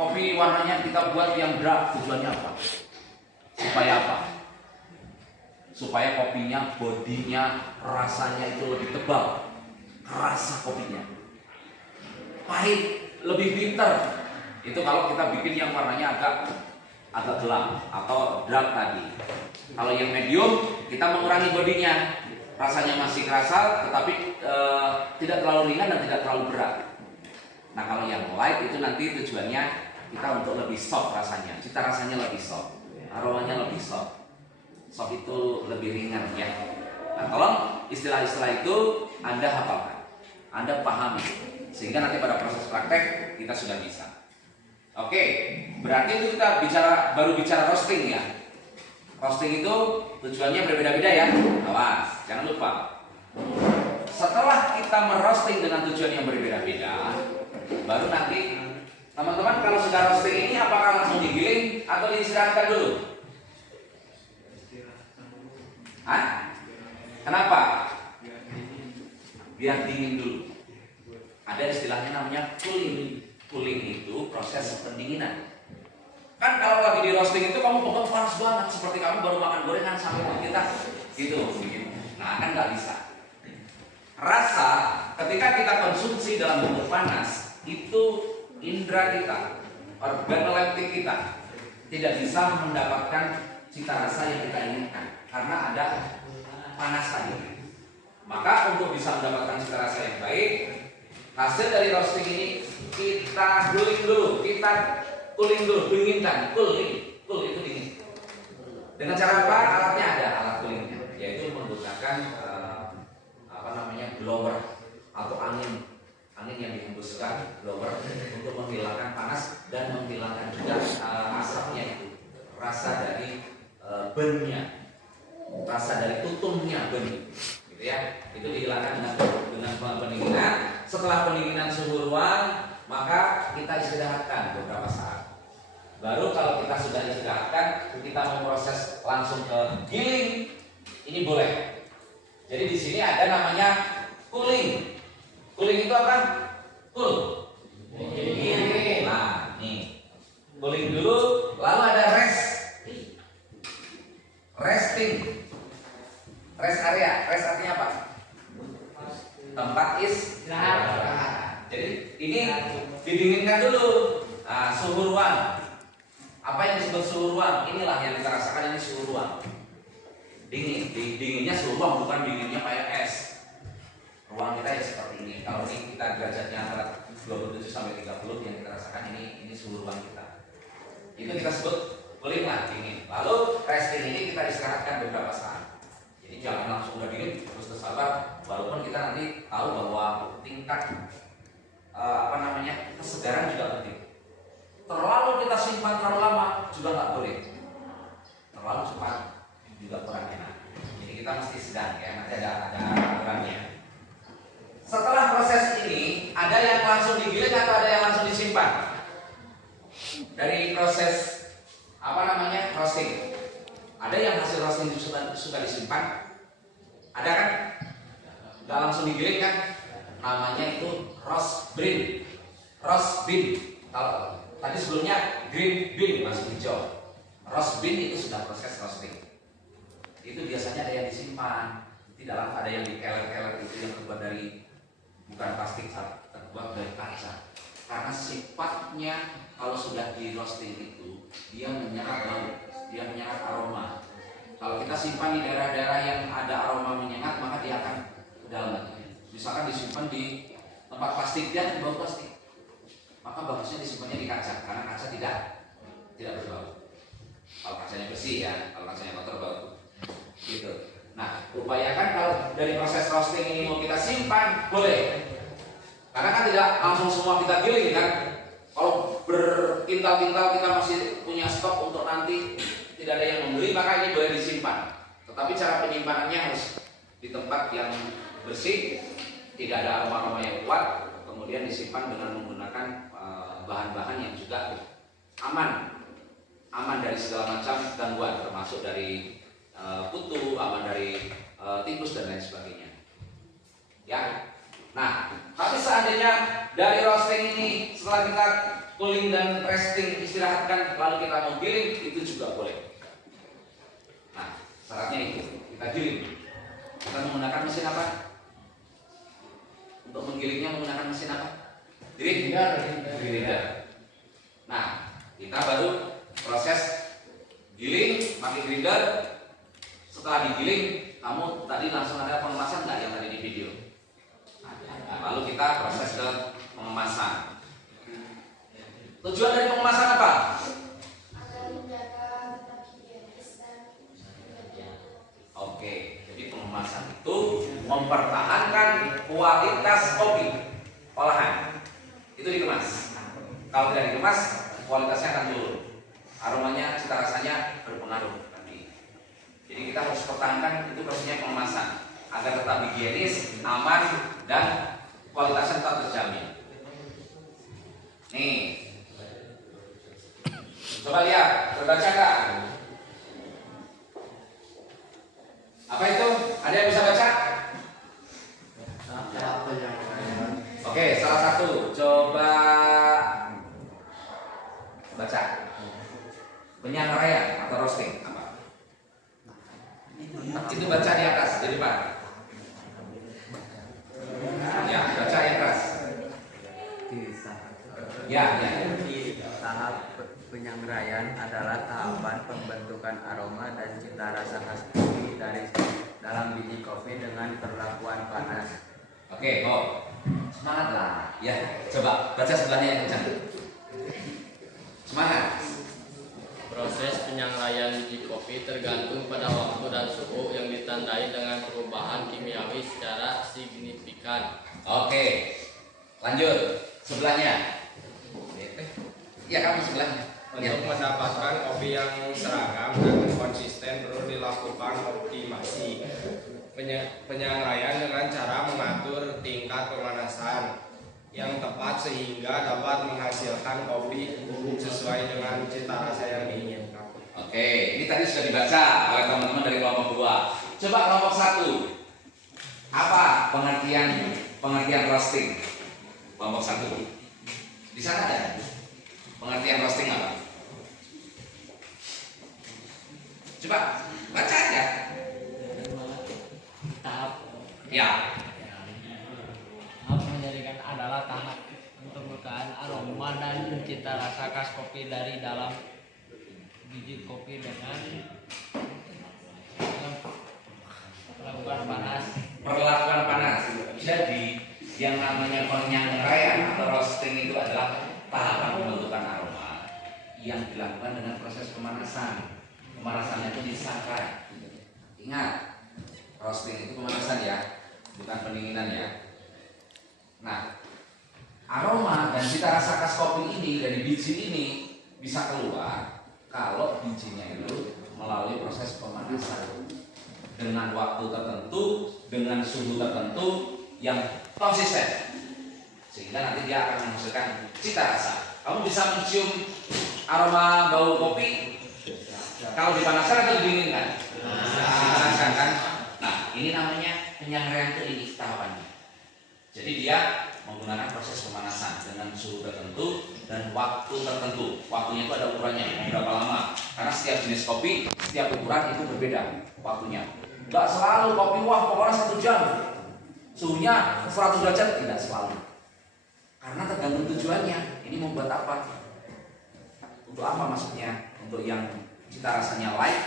kopi warnanya kita buat yang dark? Tujuannya apa? Supaya apa? Supaya kopinya, bodinya, rasanya itu lebih tebal. Rasa kopinya pahit, lebih bitter. Itu kalau kita bikin yang warnanya agak gelap atau dark tadi. Kalau yang medium, kita mengurangi bodinya. Rasanya masih kerasa, tetapi tidak terlalu ringan dan tidak terlalu berat. Nah, kalau yang light itu nanti tujuannya kita untuk lebih soft rasanya. Cita rasanya lebih soft, aromanya lebih soft. Soft itu lebih ringan ya. Nah, tolong istilah-istilah itu Anda hafalkan, Anda pahami, sehingga nanti pada proses praktek kita sudah bisa. Oke, berarti itu kita baru bicara roasting ya. Roasting itu tujuannya berbeda-beda ya. Awas, jangan lupa. Setelah kita merosting dengan tujuan yang berbeda-beda, baru nanti teman-teman kalau sudah roasting ini apakah langsung digiling atau diistirahatkan dulu? Hah? Kenapa? Biar dingin dulu. Ada istilahnya namanya cooling. Cooling itu proses pendinginan. Kan kalau lagi di roasting itu kamu pegang panas banget, seperti kamu baru makan gorengan sampai kita gitu. Nah, kan nggak bisa. Rasa ketika kita konsumsi dalam bentuk panas itu indera kita, organoleptik kita tidak bisa mendapatkan cita rasa yang kita inginkan karena ada panas tadi. Maka untuk bisa mendapatkan cita rasa yang baik, hasil dari roasting ini kita cooling dulu, kita cooling dulu, dinginkan, cool itu dingin. Dengan cara apa? Alatnya ada, alat coolingnya, yaitu menggunakan ada tutumnya benih, gitu ya. Itu dihilangkan dengan pendinginan. Setelah pendinginan suhu ruang, maka kita istirahatkan beberapa saat. Baru kalau kita sudah istirahatkan, kita memproses langsung ke giling, ini boleh. Jadi di sini ada namanya cooling. Cooling itu apa? Cool. Nah, nih. Cooling dulu, lalu ada resting. Rest area. Rest artinya apa? Tempat istirahat. Jadi ini didinginkan dulu. Nah, suhu ruang. Apa yang disebut suhu ruang? Inilah yang kita rasakan, ini suhu ruang. Dingin. Dinginnya suhu ruang, bukan dinginnya kayak es. Ruang kita ya seperti ini. Kalau ini kita derajatnya antara 27 sampai 30, yang kita rasakan ini suhu ruang kita. Itu kita sebut cooling lah, dingin. Lalu resting ini kita istirahatkan beberapa saat. Jadi jangan langsung udah dingin terus tersabar. Walaupun kita nanti tahu bahwa tingkat kesegaran juga penting. Terlalu kita simpan terlalu lama juga nggak boleh. Terlalu cepat juga kurang enak. Jadi kita mesti sedang ya, nanti ada aturannya. Setelah proses ini, ada yang langsung digiling atau ada yang langsung disimpan? Dari proses roasting. Ada yang hasil roasting sudah disimpan? Ada kan? Nggak langsung digiling kan? Namanya itu roast bean. Kalau tadi sebelumnya green bean masih hijau. Roast bean itu sudah proses roasting. Itu biasanya ada yang disimpan di dalam, ada yang dikeler-keler itu yang terbuat dari bukan plastik, terbuat dari kaca. Karena sifatnya kalau sudah di roasting itu dia menyerap bau, dia menyerap aroma. Kalau kita simpan di daerah-daerah yang ada aroma menyengat, maka dia akan ke dalam lagi. Misalkan disimpan di tempat plastik, dia akan bau plastik. Maka bagusnya disimpannya di kaca, karena kaca tidak berbau. Kalau kacanya bersih ya, kalau kacanya kotor bau. Gitu. Nah, upayakan kalau dari proses roasting ini mau kita simpan, boleh. Karena kan tidak langsung semua kita giling kan. Kalau berkintal-kintal kita masih punya stok untuk nanti tidak ada yang membeli, maka ini boleh disimpan. Tetapi cara penyimpanannya harus di tempat yang bersih, tidak ada aroma-aroma yang kuat, kemudian disimpan dengan menggunakan bahan-bahan yang juga aman dari segala macam gangguan, termasuk dari kutu, aman dari tikus dan lain sebagainya. Ya. Nah, tapi seandainya dari roasting ini setelah kita cooling dan resting, istirahatkan, lalu kita mau giling, itu juga boleh. Nah, syaratnya itu kita giling. Kita menggunakan mesin apa? Untuk menggilingnya menggunakan mesin apa? Grinder. Nah, kita baru proses giling pakai grinder. Setelah digiling, kamu tadi langsung ada pengemasan nggak yang tadi di video? Nah, lalu kita proses ke pengemasan. Tujuan dari pengemasan apa? Agar menjaga tetap higienis dan Oke, jadi pengemasan itu mempertahankan kualitas kopi olahan. Itu dikemas. Kalau tidak dikemas, kualitasnya akan turun. Aromanya, cita rasanya berpengaruh nanti. Jadi kita harus pertahankan itu prosesnya pengemasan agar tetap higienis, aman, dan kualitasnya tetap terjamin. Nih, coba lihat, terbaca nggak? Apa itu? Ada yang bisa baca? Oke, salah satu. Coba baca. Penyangraian atau roasting apa? Itu baca di atas, di depan. Ya, baca di atas. Ya. Tahap penyangraian adalah tahapan pembentukan aroma dan cita rasa khas kopi dari dalam biji kopi dengan perlakuan panas. Oke, semangat lah. Ya, coba baca sebelahnya yang kencang. Semangat. Proses penyangraian biji kopi tergantung pada waktu dan suhu yang ditandai dengan perubahan kimiawi secara signifikan. Oke, lanjut sebelahnya. Ya, kamu sebelahnya. Untuk mendapatkan kopi yang seragam dan konsisten perlu dilakukan optimasi penyangrai dengan cara mengatur tingkat pemanasan yang tepat sehingga dapat menghasilkan kopi bubuk sesuai dengan cita rasa yang diinginkan. Oke, ini tadi sudah dibaca oleh teman-teman dari kelompok 2. Coba kelompok 1. Apa pengertian roasting? Kelompok 1. Di sana ada pengertian roasting apa? Coba baca aja. Tahap Ya. menjadikan adalah tahap pembukaan aroma dan cita rasa khas kopi dari dalam biji kopi dengan Perlakuan panas. Jadi yang namanya penyangraian atau roasting itu adalah tahapan pembentukan aroma yang dilakukan dengan proses pemanasan. Pemanasannya itu disangrai. Ingat, roasting itu pemanasan ya, bukan pendinginan ya. Nah, aroma dan cita rasa khas kopi ini dari biji ini bisa keluar kalau bijinya itu melalui proses pemanasan dengan waktu tertentu, dengan suhu tertentu yang konsisten, sehingga nanti dia akan menghasilkan cita rasa. Kamu bisa mencium aroma bau kopi kalau dipanaskan atau didinginkan? Dipanaskan kan? Nah, ini namanya penyangraian ini tahapannya. Jadi dia menggunakan proses pemanasan dengan suhu tertentu dan waktu tertentu. Waktunya itu ada ukurannya, mau berapa lama? Karena setiap jenis kopi, setiap ukuran itu berbeda waktunya. Enggak selalu kopi wah pokoknya 1 jam. Suhunya 100 derajat, tidak selalu. Karena tergantung tujuannya. Ini membuat apa? Untuk apa maksudnya? Untuk yang cita rasanya light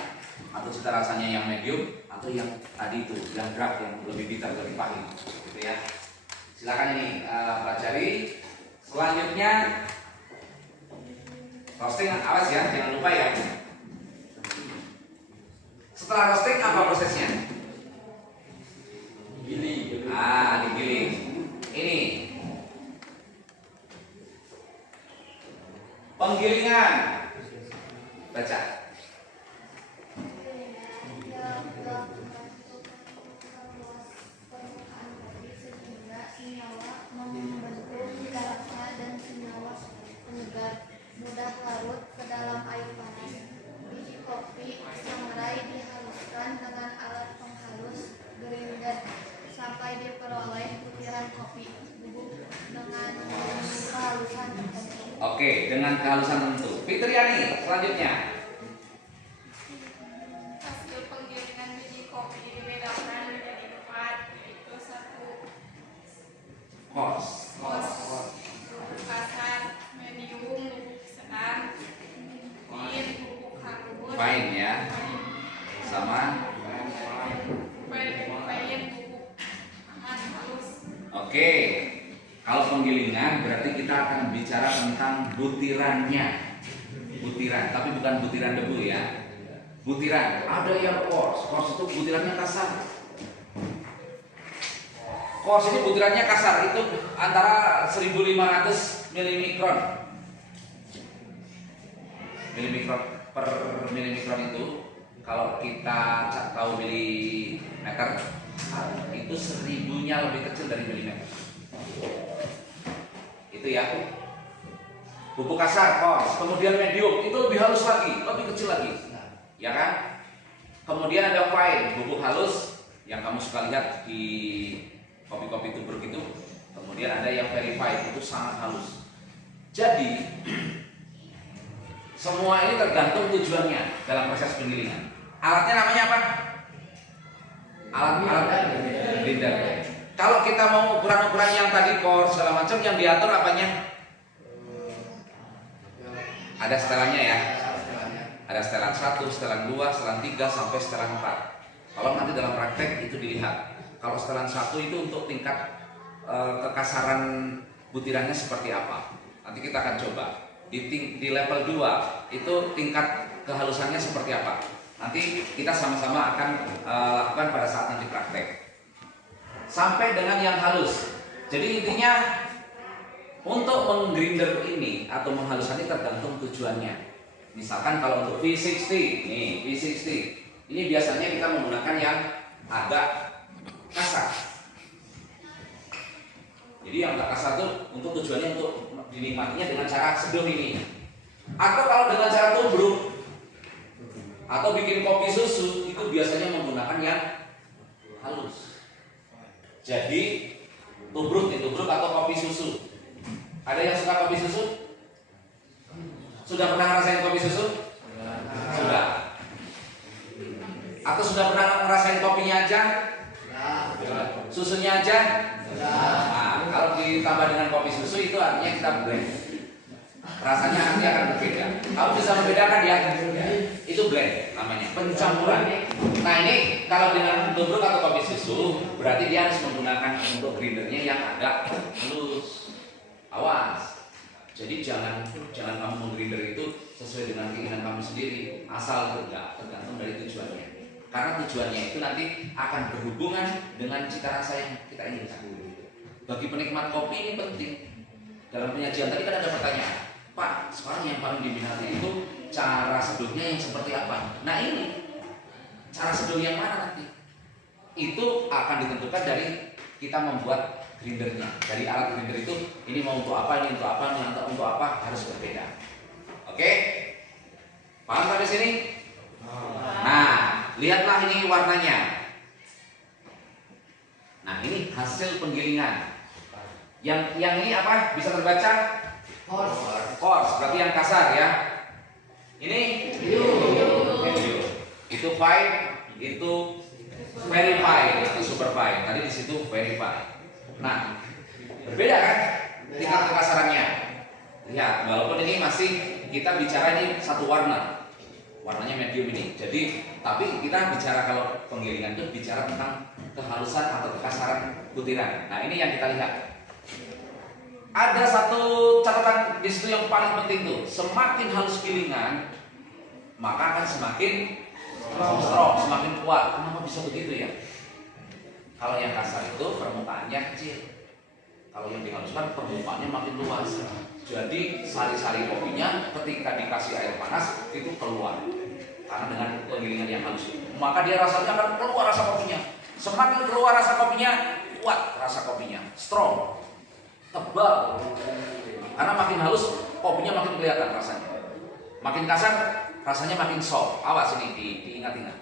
atau cita rasanya yang medium atau yang tadi itu yang dark, yang lebih bitter, lebih pahit, gitu ya. Silakan ini pelajari. Selanjutnya roasting, awas ya, jangan lupa ya. Setelah roasting apa prosesnya? Digiling. Digiling. Ini penggilingan. Baca. Mudah larut ke dalam air panas. Biji kopi sangrai dihaluskan dengan alat penghalus grinder sampai diperoleh butiran kopi bubuk dengan kehalusan tertentu. Oke, dengan kehalusan tertentu. Fitriani, selanjutnya. Hasil penggilingan biji kopi dibedakan menjadi 4, yaitu 1. Kos. Bubuk kasar, medium, bubuk sedang, bubuk halus, Fine ya. Sama. fine, bubuk amat halus. Oke. Kalau penggilingan berarti kita akan bicara tentang butirannya. Butiran, tapi bukan butiran debu ya. Butiran. Ada yang coarse itu butirannya kasar. Coarse ini butirannya kasar, itu antara 1500 milimikron. Milimikron per milimikron itu kalau kita tahu milimeter itu 1000-nya lebih kecil dari milimeter. Itu ya. Bubuk kasar, coarse, kemudian medium, itu lebih halus lagi, lebih kecil lagi. Ya kan? Kemudian ada fine, bubuk halus yang kamu suka lihat di kopi-kopi tubruk itu. Kemudian ada yang very fine, itu sangat halus. Jadi semua ini tergantung tujuannya dalam proses penggilingan. Alatnya namanya apa? Alat grinder. Kalau kita mau ukuran-ukuran yang tadi coarse segala macam, yang diatur apanya? Ada setelannya ya. Ada setelan 1, setelan 2, setelan 3 sampai setelan 4. Kalau nanti dalam praktek itu dilihat. Kalau setelan 1 itu untuk tingkat kekasaran butirannya seperti apa. Nanti kita akan coba. Di level 2 itu tingkat kehalusannya seperti apa. Nanti kita sama-sama akan lakukan pada saat nanti praktek. Sampai dengan yang halus. Jadi intinya untuk menggrinder ini atau menghaluskan ini tergantung tujuannya. Misalkan kalau untuk V60, nih V60, ini biasanya kita menggunakan yang agak kasar. Jadi yang agak kasar itu untuk tujuannya untuk dinikmatinya dengan cara seduh ini. Atau kalau dengan cara tubruk atau bikin kopi susu itu biasanya menggunakan yang halus. Jadi tubruk atau kopi susu. Ada yang suka kopi susu? Sudah pernah ngerasain kopi susu? Sudah. Atau sudah pernah ngerasain kopinya aja? Susunya aja? Nah, kalau ditambah dengan kopi susu itu artinya kita blend. Rasanya nanti akan berbeda. Kamu bisa membedakan ya? Itu blend namanya, pencampuran. Nah ini kalau dengan tubruk atau kopi susu berarti dia harus menggunakan untuk grindernya yang agak halus. Awas. Jadi jangan kamu menggrinder itu sesuai dengan keinginan kamu sendiri, asal tergantung dari tujuannya. Karena tujuannya itu nanti akan berhubungan dengan cita rasa yang kita inginkan. Bagi penikmat kopi ini penting. Dalam penyajian tadi kan ada pertanyaan, Pak, sekarang yang paling diminati itu cara seduhnya yang seperti apa? Nah ini cara seduh yang mana nanti? Itu akan ditentukan dari kita membuat grindernya. Dari alat grinder itu ini mau untuk apa, ini untuk apa, ini untuk apa harus berbeda. Oke? Paham sampai sini? Nah, lihatlah ini warnanya. Nah, ini hasil penggilingan. Yang ini apa? Bisa terbaca? Coarse, berarti yang kasar ya. Ini medium. Itu fine, itu very fine atau super fine. Tadi di situ very fine. Nah, berbeda kan tingkat kekasarannya. Lihat, walaupun ini masih kita bicara ini satu warna, warnanya medium ini. Jadi, tapi kita bicara kalau penggilingan itu bicara tentang kehalusan atau kekasaran butiran. Nah, ini yang kita lihat. Ada satu catatan di situ yang paling penting tuh, semakin halus gilingan, maka akan semakin strong, semakin kuat. Kenapa bisa begitu ya? Kalau yang kasar itu permukaannya kecil, kalau yang dihaluskan permukaannya makin luas. Jadi sari-sari kopinya ketika dikasih air panas itu keluar. Karena dengan penggilingan yang halus, maka dia rasanya akan keluar rasa kopinya. Semakin keluar rasa kopinya, kuat rasa kopinya, strong, tebal. Karena makin halus kopinya makin kelihatan rasanya. Makin kasar rasanya makin soft. Awas ini diingat-ingat.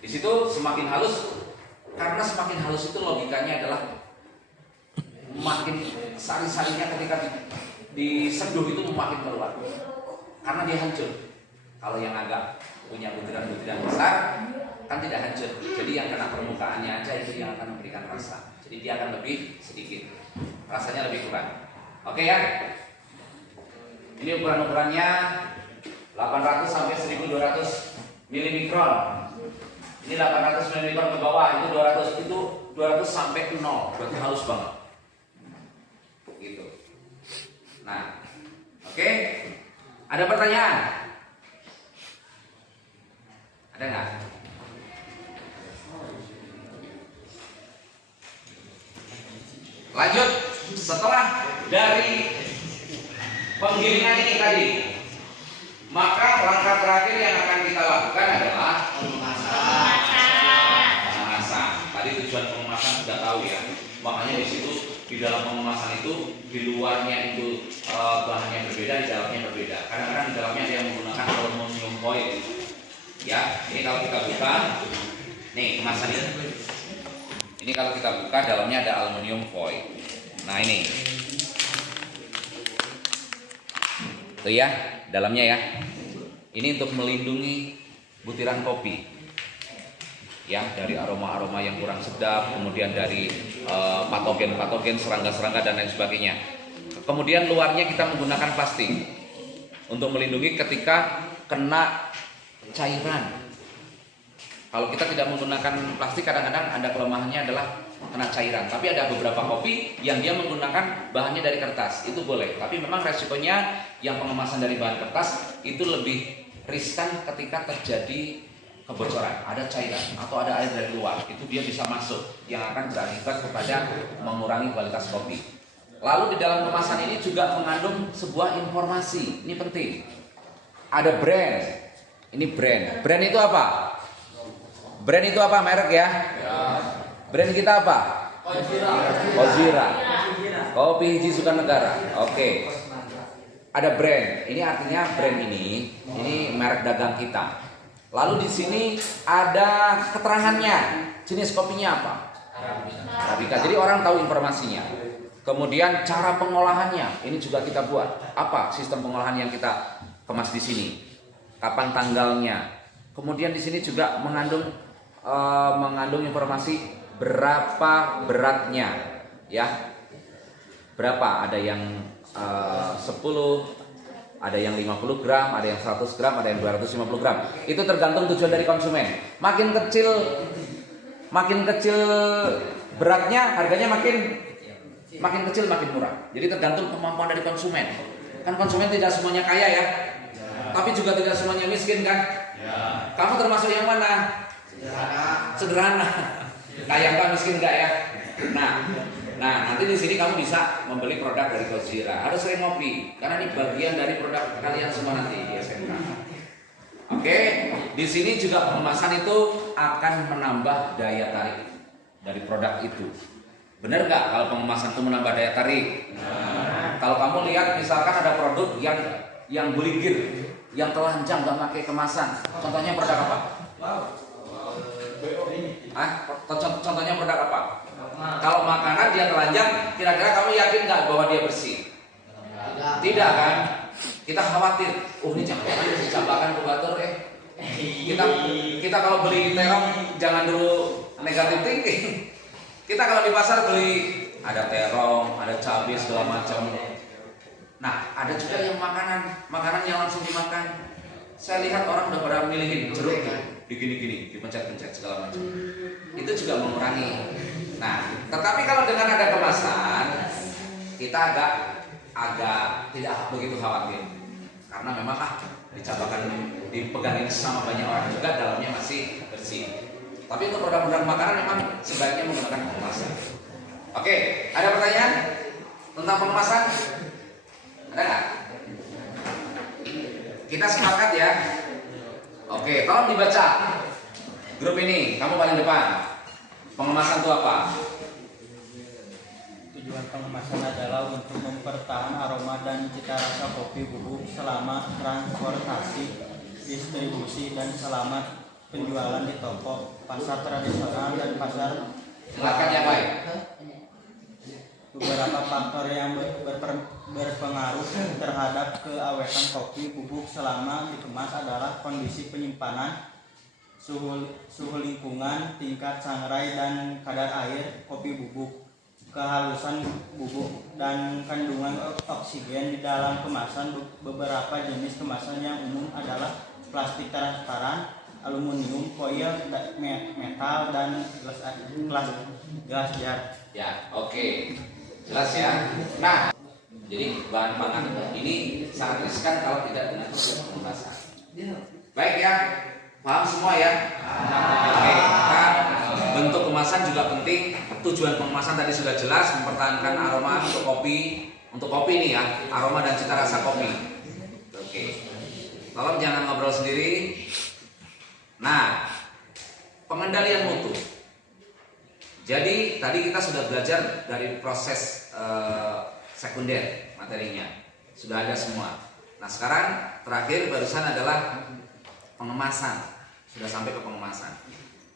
Di situ semakin halus, karena semakin halus itu logikanya adalah makin sari-sarinya ketika diseduh itu makin keluar. Karena dia hancur. Kalau yang agak punya butiran-butiran besar kan tidak hancur. Jadi yang kena permukaannya aja itu yang akan memberikan rasa. Jadi dia akan lebih sedikit. Rasanya lebih kurang. Oke ya. Ini ukuran-ukurannya 800 sampai 1200 milimikron. Ini 800 milimikron ke bawah, itu 200 sampai 0. Berarti halus banget. Gitu. Nah, oke. Ada pertanyaan? Ada nggak? Lanjut, setelah dari penggilingan ini tadi, maka langkah terakhir yang akan kita lakukan adalah pengemasan. Tadi tujuan pengemasan sudah tahu ya. Makanya di situ di dalam pengemasan itu di luarnya itu bahannya berbeda, di dalamnya berbeda. Kadang-kadang di dalamnya ada yang menggunakan aluminium foil. Ya, ini kalau kita buka, nih kemasan ini. Ini kalau kita buka dalamnya ada aluminium foil. Nah ini, tuh ya, dalamnya ya. Ini untuk melindungi butiran kopi, ya, dari aroma-aroma yang kurang sedap, kemudian dari patogen-patogen, serangga-serangga dan lain sebagainya. Kemudian luarnya kita menggunakan plastik untuk melindungi ketika kena cairan. Kalau kita tidak menggunakan plastik, kadang-kadang ada kelemahannya adalah kena cairan. Tapi ada beberapa kopi yang dia menggunakan bahannya dari kertas, itu boleh. Tapi memang resikonya yang pengemasan dari bahan kertas itu lebih riskan ketika terjadi kebocoran, ada cairan atau ada air dari luar, itu dia bisa masuk yang akan berakibat kepada mengurangi kualitas kopi. Lalu di dalam kemasan ini juga mengandung sebuah informasi, ini penting. ada brand. Ini brand. Brand itu apa? Brand itu apa? Merek ya? Brand kita apa? Kozira. Kopi Hiji Sukanegara. Oke. Ada brand. Ini artinya brand ini merek dagang kita. Lalu di sini ada keterangannya. Jenis kopinya apa? Arabica. Jadi orang tahu informasinya. Kemudian cara pengolahannya, ini juga kita buat. Apa sistem pengolahan yang kita kemas di sini? Kapan tanggalnya? Kemudian di sini juga mengandung informasi berapa beratnya, ya. Berapa? Ada yang 10, ada yang 50 gram, ada yang 100 gram, ada yang 250 gram. Itu tergantung tujuan dari konsumen. Makin kecil beratnya, harganya makin kecil makin murah. Jadi tergantung kemampuan dari konsumen. Kan konsumen tidak semuanya kaya ya, tapi juga tidak semuanya miskin kan. Kamu termasuk yang mana? Sederhana. Kaya enggak, miskin enggak ya? Nah, nanti di sini kamu bisa membeli produk dari Kozira. Harus sering ngopi, karena ini bagian dari produk kalian semua nanti di SMK. Oke, di sini juga pengemasan itu akan menambah daya tarik dari produk itu. Benar nggak kalau pengemasan itu menambah daya tarik? Kalau kamu lihat misalkan ada produk yang buligir, yang telanjang nggak pakai kemasan, contohnya produk apa? Contohnya produk apa? Kalau makanan dia telanjang, kira-kira kamu yakin nggak bahwa dia bersih? Tidak kan? Kita khawatir. Ini jangan-jangan dicampakkan kubatur Kita kalau beli terong jangan dulu negatif thinking. Kita kalau di pasar beli ada terong, ada cabai segala macam. Nah, ada juga yang makanan yang langsung dimakan. Saya lihat orang udah pada milihin jeruk digini-gini, dipencet-pencet segala macam. Itu juga mengurangi. Nah, tetapi kalau dengan ada kemasan, kita agak tidak begitu khawatir. Karena memang dicabakan dipegangin sama banyak orang juga, dalamnya masih bersih. Tapi untuk produk-produk makanan memang sebaiknya menggunakan pengemasan. Oke, ada pertanyaan tentang pengemasan? Ada nggak? Kita sepakat ya. Oke, tolong dibaca. Grup ini, kamu paling depan. Pengemasan itu apa? Tujuan pengemasan adalah untuk mempertahankan aroma dan cita rasa kopi bubuk selama transportasi, distribusi, dan selama penjualan di toko, pasar tradisional, dan pasar. Silakan yang baik. Beberapa faktor yang berpengaruh terhadap keawetan kopi bubuk selama dikemas adalah kondisi penyimpanan, suhu lingkungan, tingkat sangrai dan kadar air kopi bubuk, kehalusan bubuk, dan kandungan oksigen di dalam kemasan. Beberapa jenis kemasan yang umum adalah plastik transparan, aluminium, foil, metal, dan gelas jar. Ya, oke. Jelas ya. Nah, jadi bahan pangan ini sangat riskan kalau tidak dengan proses pengemasan. Baik ya, paham semua ya? Oke, bentuk kemasan juga penting. Tujuan pengemasan tadi sudah jelas, mempertahankan aroma untuk kopi ini ya, aroma dan cita rasa kopi. Oke, tolong jangan ngobrol sendiri. Nah, pengendalian mutu. Jadi tadi kita sudah belajar dari proses sekunder materinya, sudah ada semua. Nah sekarang terakhir barusan adalah pengemasan, sudah sampai ke pengemasan.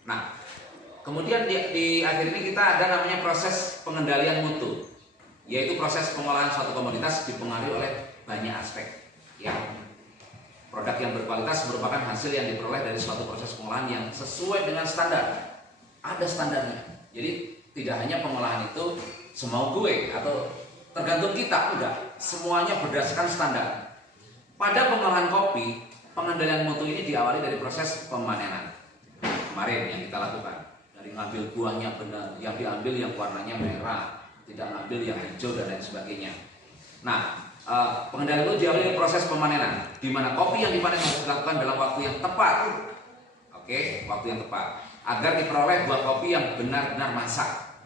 Nah kemudian di akhir ini kita ada namanya proses pengendalian mutu, yaitu proses pengolahan suatu komoditas dipengaruhi oleh banyak aspek. Ya, produk yang berkualitas merupakan hasil yang diperoleh dari suatu proses pengolahan yang sesuai dengan standar. Ada standarnya. Jadi tidak hanya pengolahan itu semau gue atau tergantung kita, enggak. Semuanya berdasarkan standar. Pada pengolahan kopi, pengendalian mutu ini diawali dari proses pemanenan. Kemarin yang kita lakukan, dari ngambil buahnya benar, yang diambil yang warnanya merah, tidak ngambil yang hijau dan lain sebagainya. Nah, pengendalian itu diawali dari proses pemanenan, di mana kopi yang dipanen harus dilakukan dalam waktu yang tepat. Oke, waktu yang tepat, agar diperoleh buah kopi yang benar-benar masak.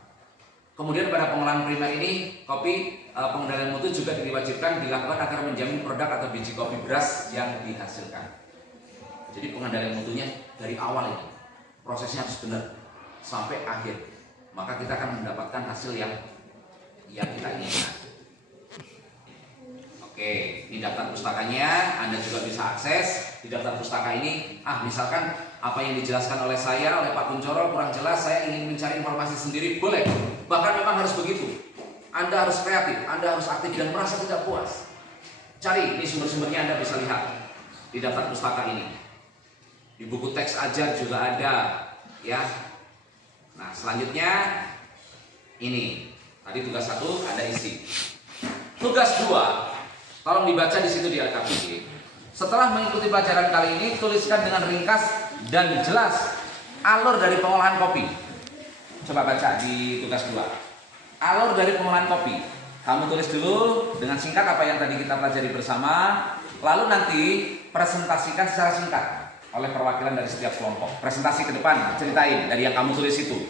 Kemudian pada pengolahan primer ini, kopi pengendalian mutu juga diwajibkan dilakukan agar menjamin produk atau biji kopi beras yang dihasilkan. Jadi pengendalian mutunya dari awal ini, prosesnya harus benar sampai akhir. Maka kita akan mendapatkan hasil yang kita inginkan. Oke, ini daftar pustakanya, Anda juga bisa akses di daftar pustaka ini. Misalkan apa yang dijelaskan oleh saya, oleh Pak Kuncoro kurang jelas, saya ingin mencari informasi sendiri, boleh. Bahkan memang harus begitu. Anda harus kreatif, Anda harus aktif dan merasa tidak puas. Cari, ini sumber-sumbernya Anda bisa lihat di daftar pustaka ini. Di buku teks ajar juga ada, ya. Nah, selanjutnya ini. Tadi tugas 1 Anda isi. Tugas 2, tolong dibaca di situ di LKPD. Setelah mengikuti pelajaran kali ini, tuliskan dengan ringkas dan jelas alur dari pengolahan kopi. Coba baca di tugas 2. Alur dari pengolahan kopi. Kamu tulis dulu dengan singkat apa yang tadi kita pelajari bersama. Lalu nanti presentasikan secara singkat oleh perwakilan dari setiap kelompok. Presentasi ke depan, ceritain dari yang kamu tulis itu.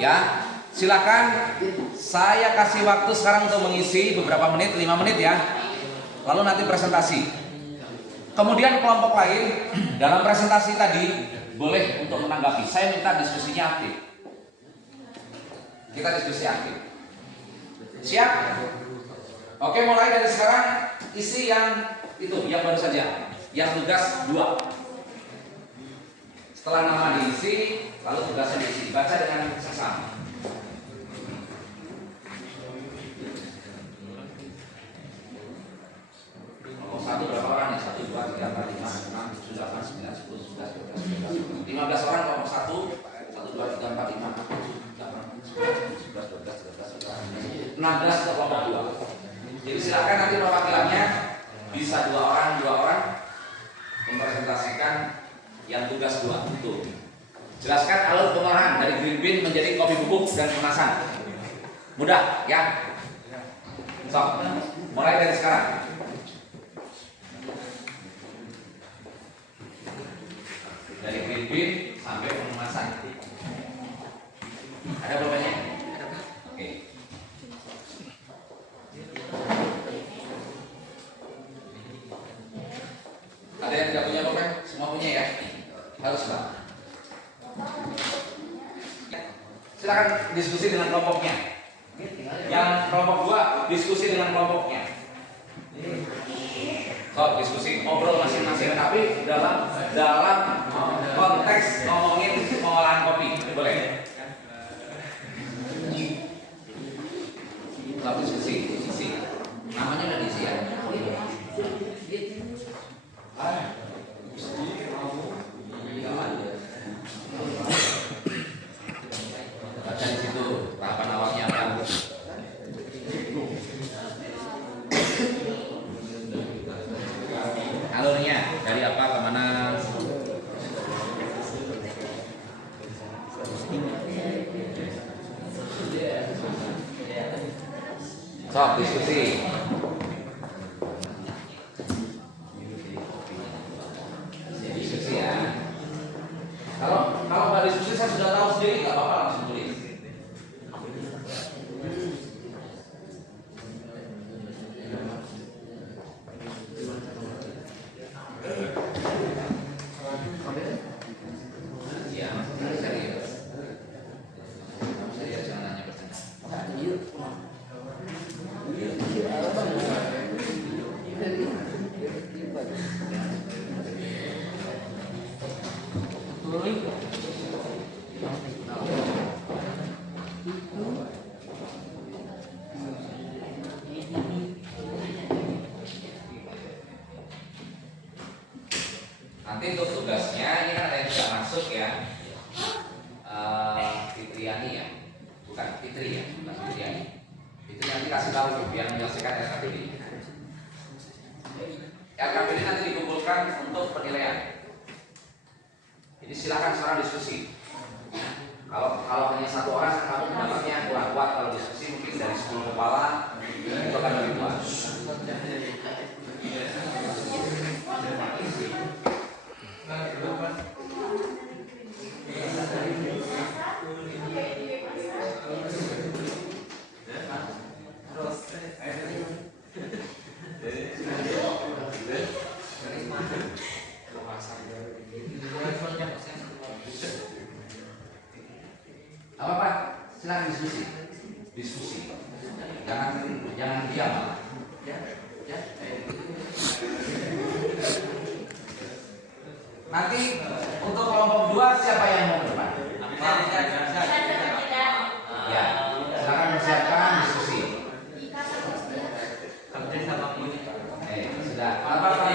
Ya, silakan. Saya kasih waktu sekarang untuk mengisi beberapa menit, 5 menit ya. Lalu nanti presentasi. Kemudian kelompok lain dalam presentasi tadi boleh untuk menanggapi. Saya minta diskusinya aktif. Kita diskusi aktif. Siap? Oke, mulai dari sekarang isi yang itu, yang baru saja, yang tugas 2. Setelah nama diisi, lalu tugasnya diisi. Baca dengan seksama. Nomor 1 berapa orang nih? 1, 2, 3, 4, 5, 6, 7, 8, 9, 10, 11, 12, 13, 15 orang kelompok 1. 1, 2, 3, 4, 5, 6, 7, 8, 9, 11, 12, 13, 14, 16 ke kelompok 2. Jadi silakan nanti perwakilannya bisa 2 orang mempresentasikan yang tugas 2 itu. Jelaskan alur pengolahan dari green bean menjadi kopi bubuk dan kemasan. Mudah ya. So, mulai dari sekarang. Dari green bean sampai pengemasan. Ada pulpennya? Oke. Ada yang tidak punya pulpen? Semua punya ya? Harus Pak. Silakan diskusi dengan kelompoknya. Yang kelompok 2 diskusi dengan kelompoknya. So, diskusi ngobrol masing-masing tapi dalam konteks ngomongin pengolahan kopi. Boleh? So, diskusi. Namanya udah diisi ya? Baca di situ tahapan awalnya apa? Alurnya dari apa ke mana? Sok diskusi. Diskusi ya. Kalau nggak diskusi saya sudah tahu sendiri, nggak apa-apa langsung tulis. Iya, serius. Serius jangan nanya bercanda. Nanti untuk tugasnya ini kan ada yang tidak masuk ya. Fitriani ya, bukan Fitri ya, bukan Fitriani. Itu nanti kasih tahu biar menyelesaikan LKPD. LKPD nanti dikumpulkan untuk penilaian. Jadi silakan sekarang diskusi. Kalau hanya 1 orang, kamu pendapatnya kurang kuat. Kalau diskusi mungkin dari 10 kepala itu akan lebih kuat. Apa-apa, silakan diskusi. Jangan diam malah. Ya. Nanti untuk kelompok 2 siapa yang mau ke depan? Ya, silakan persiapkan diskusi. Sudah. Apa?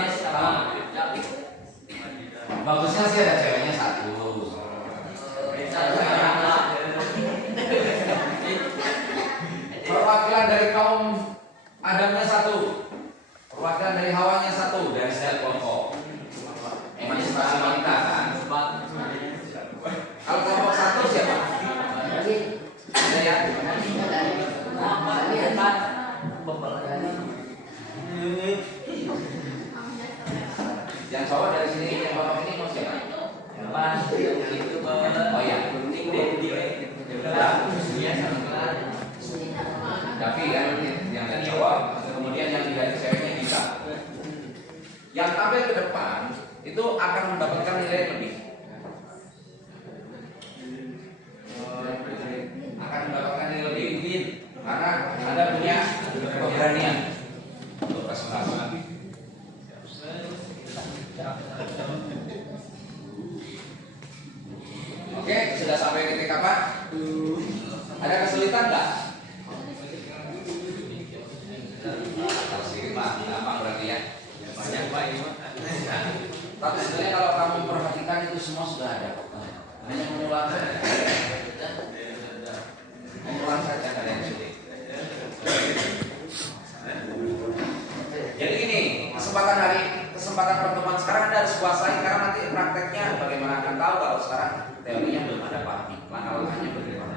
Bagusnya sih ada ceweknya 1. Perwakilan dari kaum Adamnya 1. Perwakilan dari Hawanya 1 dari setiap kelompok. Emansipasi wanita kan? Kalau kelompok 1 siapa? Ada ya? Yang cowok dari sini, yang bapak ini mau siapa? Oh ya. Davi kan yang dari cowok, kemudian yang dari ceweknya bisa. Yang tampil ke depan itu akan mendapatkan nilai lebih. Akan mendapatkan nilai lebih karena Anda punya keberanian untuk presentasi. Oke, sudah sampai titik apa? Ada kesulitan nggak? Sedikit mah, gampang berarti ya. Banyak Pak ini. Tapi sebenarnya kalau kamu perhatikan itu semua sudah ada kok. Hanya mengulang saja. Mengulang saja ada yang sulit. Jadi ini kesempatan pertemuan sekarang Anda harus kuasai karena nanti prakteknya bagaimana akan tahu kalau sekarang teorinya belum ada pahami. Langkah-langkahnya bagaimana?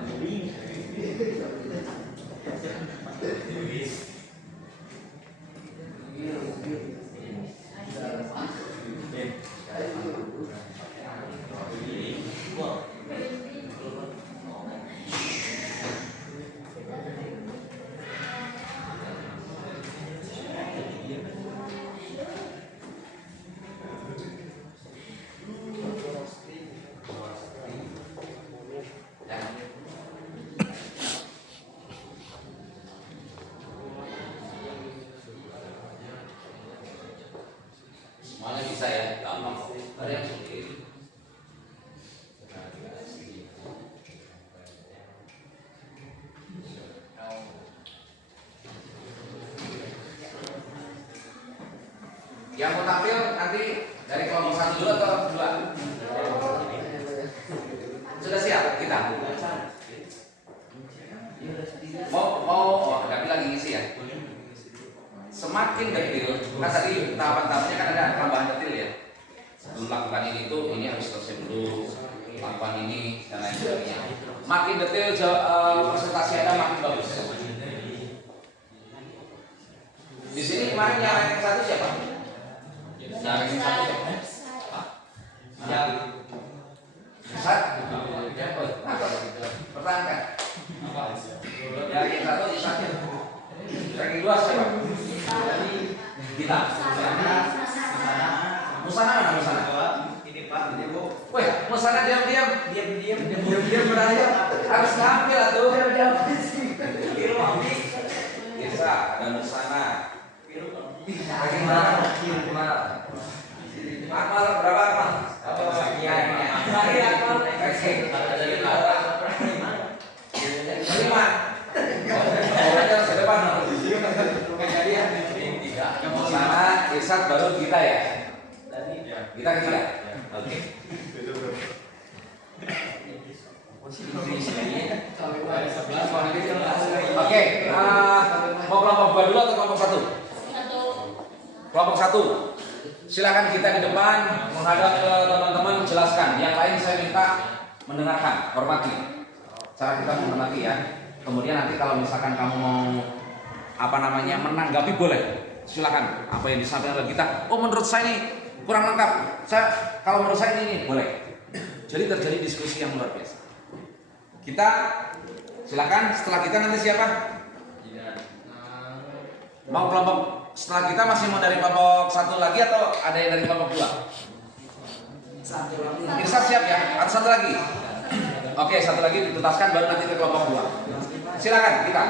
Semuanya bisa ya, gampang. Ada yang sulit. Yang mau tampil nanti dari kelompok 1 dulu atau 2? Sudah siap kita? Mau tapi lagi ngisi ya. Semakin detail, kan tadi tahapan-tahapannya kan ada tambahan detail ya. Sebelum lakukan ini harus selesai dulu, lakukan ini dan lain sebagainya. Makin detail presentasi Anda makin bagus. Di sini kemarin yang ranking 1 siapa? Yang ranking 1 siapa? Yang Ustaz? Pertahankan. Yang ranking 1 Ustaz. Ranking 2 siapa? Kita. Musana mana Musana? Ini Pak, ini Bu. Weh, Musana diam-diam beraya. Harus tampil atuh. Bisa ada Musana. Ranking berapa? Akmal berapa Akmal? Sekian. Akmal. Ranking. 5. Sedepan kejadian Musana, Irsad baru kita ya. Kita ketiga. Oke. Oke. Mau kelompok 2 dulu atau kelompok 1? Kelompok 1. Silakan kita di depan menghadap ke teman-teman jelaskan. Yang lain saya minta mendengarkan, hormati. Cara kita menghormati ya. Kemudian nanti kalau misalkan kamu mau menanggapi boleh. Silakan. Apa yang disampaikan oleh kita? Oh menurut saya ini kurang lengkap. Kalau menurut saya ini boleh. Jadi terjadi diskusi yang luar biasa. Kita silakan. Setelah kita nanti siapa? Mau kelompok setelah kita masih mau dari kelompok 1 lagi atau ada yang dari kelompok 2? Irsad siap ya? Atau 1 lagi? Oke, satu lagi dituntaskan baru nanti ke kelompok 2. Silakan kita.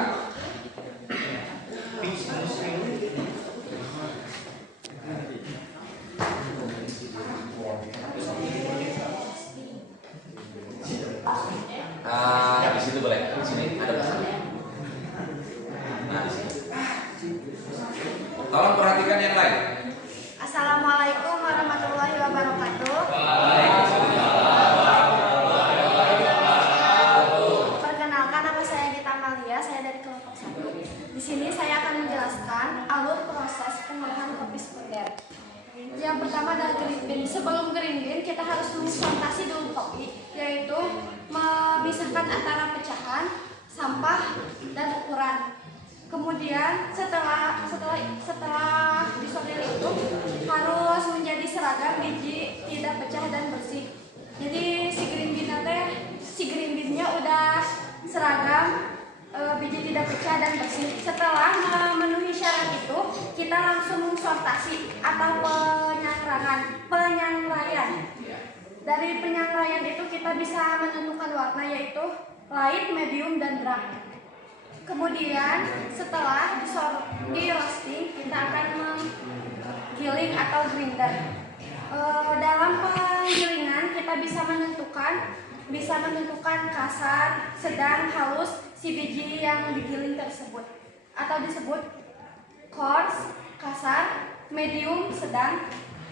Di situ boleh. Di sini ada pesan. Nah, di sini. Tolong perhatikan yang lain. Assalamualaikum warahmatullahi wabarakatuh. Perkenalkan, nama saya Gita Malia, saya dari kelompok 1. Di sini saya akan menjelaskan alur proses pengolahan kopi sekunder. Yang pertama adalah green bean. Sebelum green bean kita harus menfermentasi dulu kopi, yaitu memisahkan antara pecahan, sampah, dan ukuran. Kemudian setelah disortir itu harus menjadi seragam, biji tidak pecah dan bersih. Jadi si green bean-nya udah seragam, biji tidak pecah dan bersih. Setelah memenuhi syarat itu, kita langsung sortasi atau penyangraian. Dari penyangraian itu kita bisa menentukan warna, yaitu light, medium, dan dark. Kemudian setelah di roasting kita akan menggiling atau grinder. Dalam penggilingan kita bisa menentukan kasar, sedang, halus si biji yang digiling tersebut, atau disebut coarse, kasar, medium, sedang,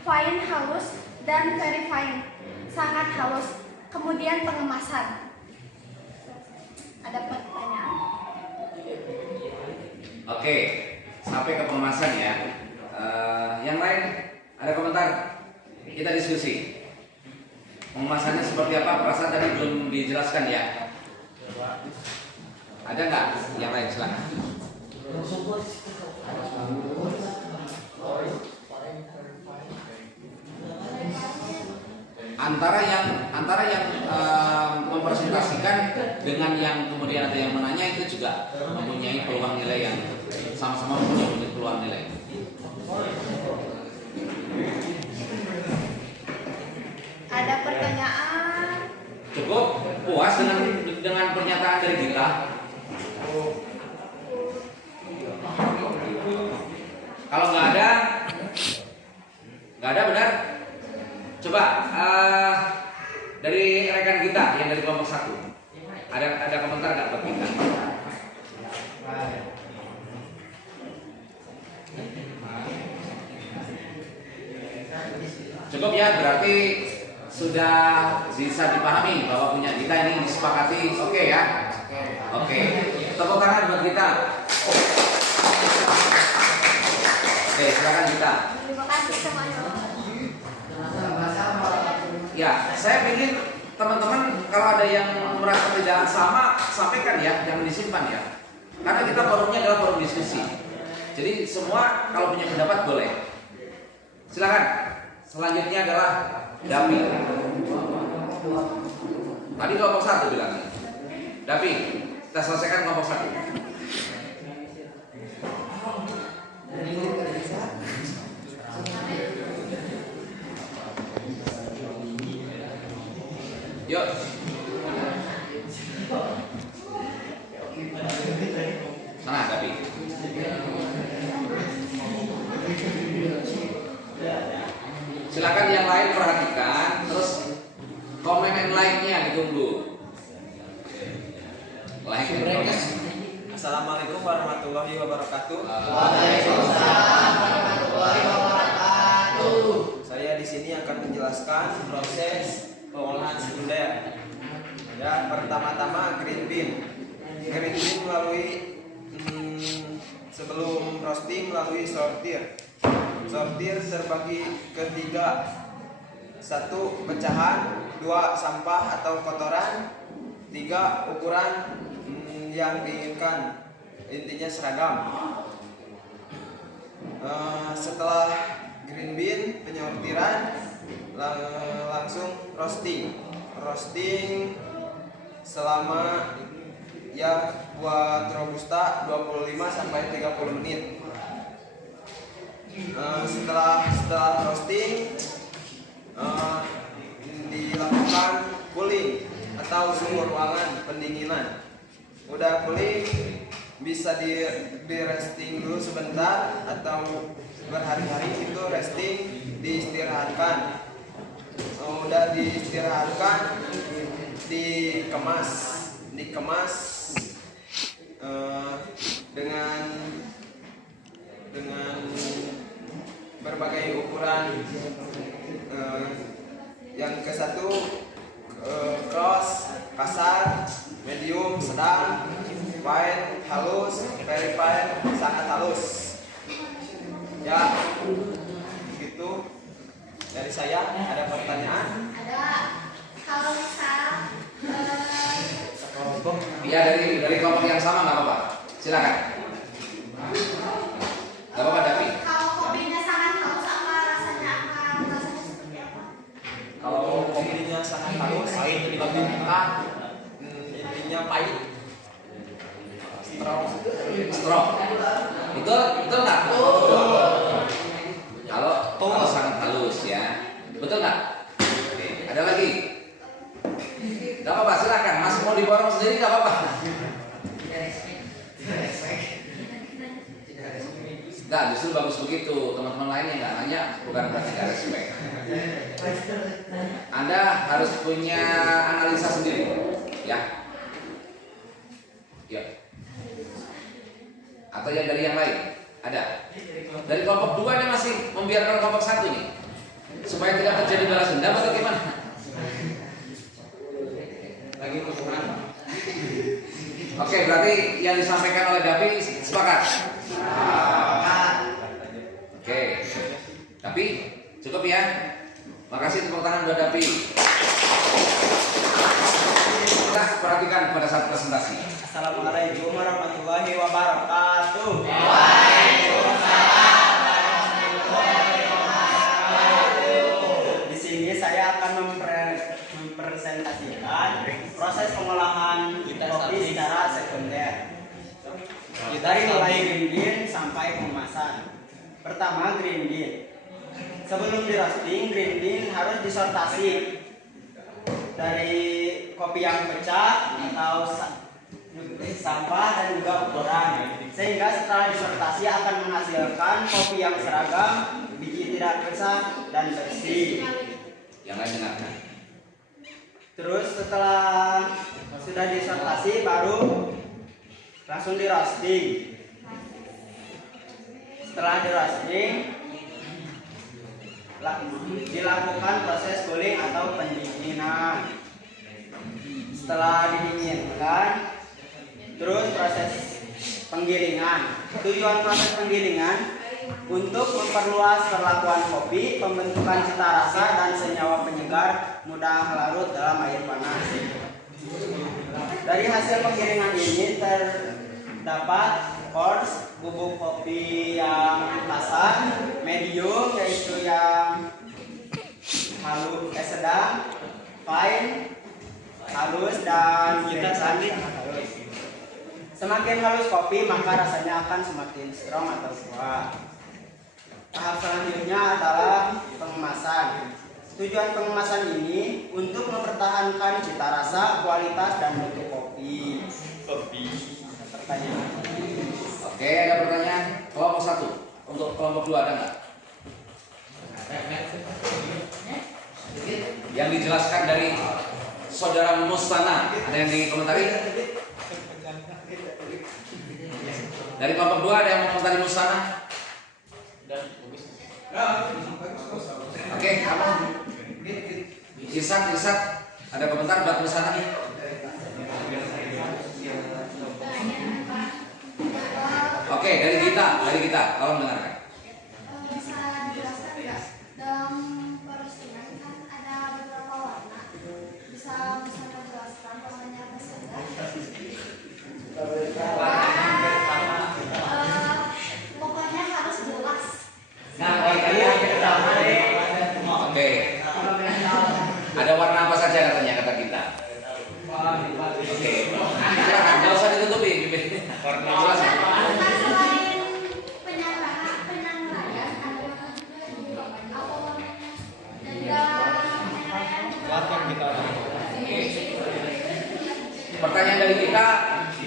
fine, halus, dan very fine, sangat halus. Kemudian pengemasan. Ada pertanyaan? Oke, sampai ke pengemasan ya. Yang lain ada komentar? Kita diskusi. Pengemasannya seperti apa? Perasaan tadi belum dijelaskan ya. Ada nggak yang lain? Silakan. Antara yang mempresentasikan dengan yang kemudian ada yang menanya itu juga mempunyai peluang nilai yang sama-sama mempunyai peluang nilai. Ada pertanyaan? Cukup puas dengan pernyataan dari kita? Kalau nggak ada benar? Coba dari rekan kita yang dari kelompok 1 ada komentar nggak buat kita? Cukup ya, berarti sudah bisa dipahami bahwa punya kita ini disepakati. Oke ya? Oke. Tepuk tangan buat kita. Oke, silakan kita. Terima kasih semuanya. Ya, saya ingin teman-teman kalau ada yang merasa tidak sama, sampaikan ya, jangan disimpan ya. Karena kita forumnya adalah forum diskusi. Jadi semua kalau punya pendapat boleh. Silakan. Selanjutnya adalah Dapi. Tadi kelompok 1 bilangnya. Dapi, kita selesaikan kelompok 1. Yuk. Sana, Dapi. Silakan yang lain perhatikan, terus komen and like-nya ditunggu. Like and comment. Assalamualaikum warahmatullahi wabarakatuh. Waalaikumsalam warahmatullahi wabarakatuh. Saya di sini akan menjelaskan proses pengolahan sekunder. Ya, pertama-tama green bean. Green bean melalui sebelum roasting melalui sortir. Sortir terbagi ke 3. 1 pecahan, 2 sampah atau kotoran, 3 ukuran yang diinginkan, intinya seragam. Setelah green bean penyortiran, langsung roasting selama ya buat robusta 25 sampai 30 menit. Setelah roasting dilakukan cooling atau suhu ruangan pendinginan. Udah pulih bisa di resting dulu sebentar atau berhari-hari itu resting, diistirahatkan. Udah diistirahatkan, dikemas dengan berbagai ukuran. Yang ke satu cross, kasar, medium, sedang, fine, halus, very fine, sangat halus. Ya, gitu dari saya. Ada pertanyaan? Ada. Kalau misal Ya dari kelompok yang sama nggak apa-apa. Silakan. Nggak apa-apa Davi. kalau kopinya sangat halus, apa rasanya seperti apa? Kalau kopinya sangat halus, lebih enak, intinya pahit. Strong. Betul nggak? Kalau sangat halus ya. Betul nggak? Oke. Ada lagi? Gak apa-apa, silakan. Masih mau diborong sendiri gak apa-apa. Enggak, justru bagus begitu. Teman-teman lainnya nggak nanya, bukan berarti gak respect. Anda harus punya analisa sendiri, ya. Ya. Atau yang dari yang lain? Ada. Dari kelompok 2 nih masih membiarkan kelompok 1 nih, supaya tidak terjadi balas dendam atau gimana? Lagi hubungan. Oke, berarti yang disampaikan oleh Davi sepakat. Oke, tapi cukup ya. Makasih tepuk tangan buat Davi. Kita perhatikan pada saat presentasi. Assalamualaikum warahmatullahi wabarakatuh. Di sini saya akan mempresentasikan proses pengolahan kopi secara sekunder. Dari mulai green bean sampai pengemasan. Pertama, green bean. Sebelum di roasting, green bean harus disortasi dari kopi yang pecah atau sampah dan juga ukuran, sehingga setelah disortasi akan menghasilkan kopi yang seragam, biji tidak pecah dan bersih. Yang lain dengarkan. Terus setelah sudah disortasi baru langsung di roasting. Setelah di roasting dilakukan proses cooling atau pendinginan. Setelah didinginkan, terus proses penggilingan. Tujuan proses penggilingan untuk memperluas perlakuan kopi, pembentukan cita rasa dan senyawa penyegar mudah larut dalam air panas. Dari hasil penggilingan ini terdapat coarse, bubuk kopi yang kasar, medium yaitu yang halus, sedang, fine, halus, dan kita sangat halus. Semakin halus kopi maka rasanya akan semakin strong atau kuat. Tahap selanjutnya adalah pengemasan. Tujuan pengemasan ini untuk mempertahankan cita rasa, kualitas, dan bentuk kopi. Pertanyaan. Oke, ada pertanyaan? Kelompok 1. Untuk kelompok 2 ada nggak? Yang dijelaskan dari Saudara Musana, ada yang dikomentari? Dari kelompok 2 ada yang mengomentari Musana? Oke, apa? Irsat, ada komentar buat Musana? Oke, dari kita, tolong dengarkan. Bisa dijelaskan nggak, dalam peroastingan kan ada beberapa warna, bisa menjelaskan warnanya apa saja? Pokoknya harus jelas. Oke. Ada warna apa saja katanya kata kita? Oke. Silakan, nggak usah ditutupi. Warna apa? Selain penyerang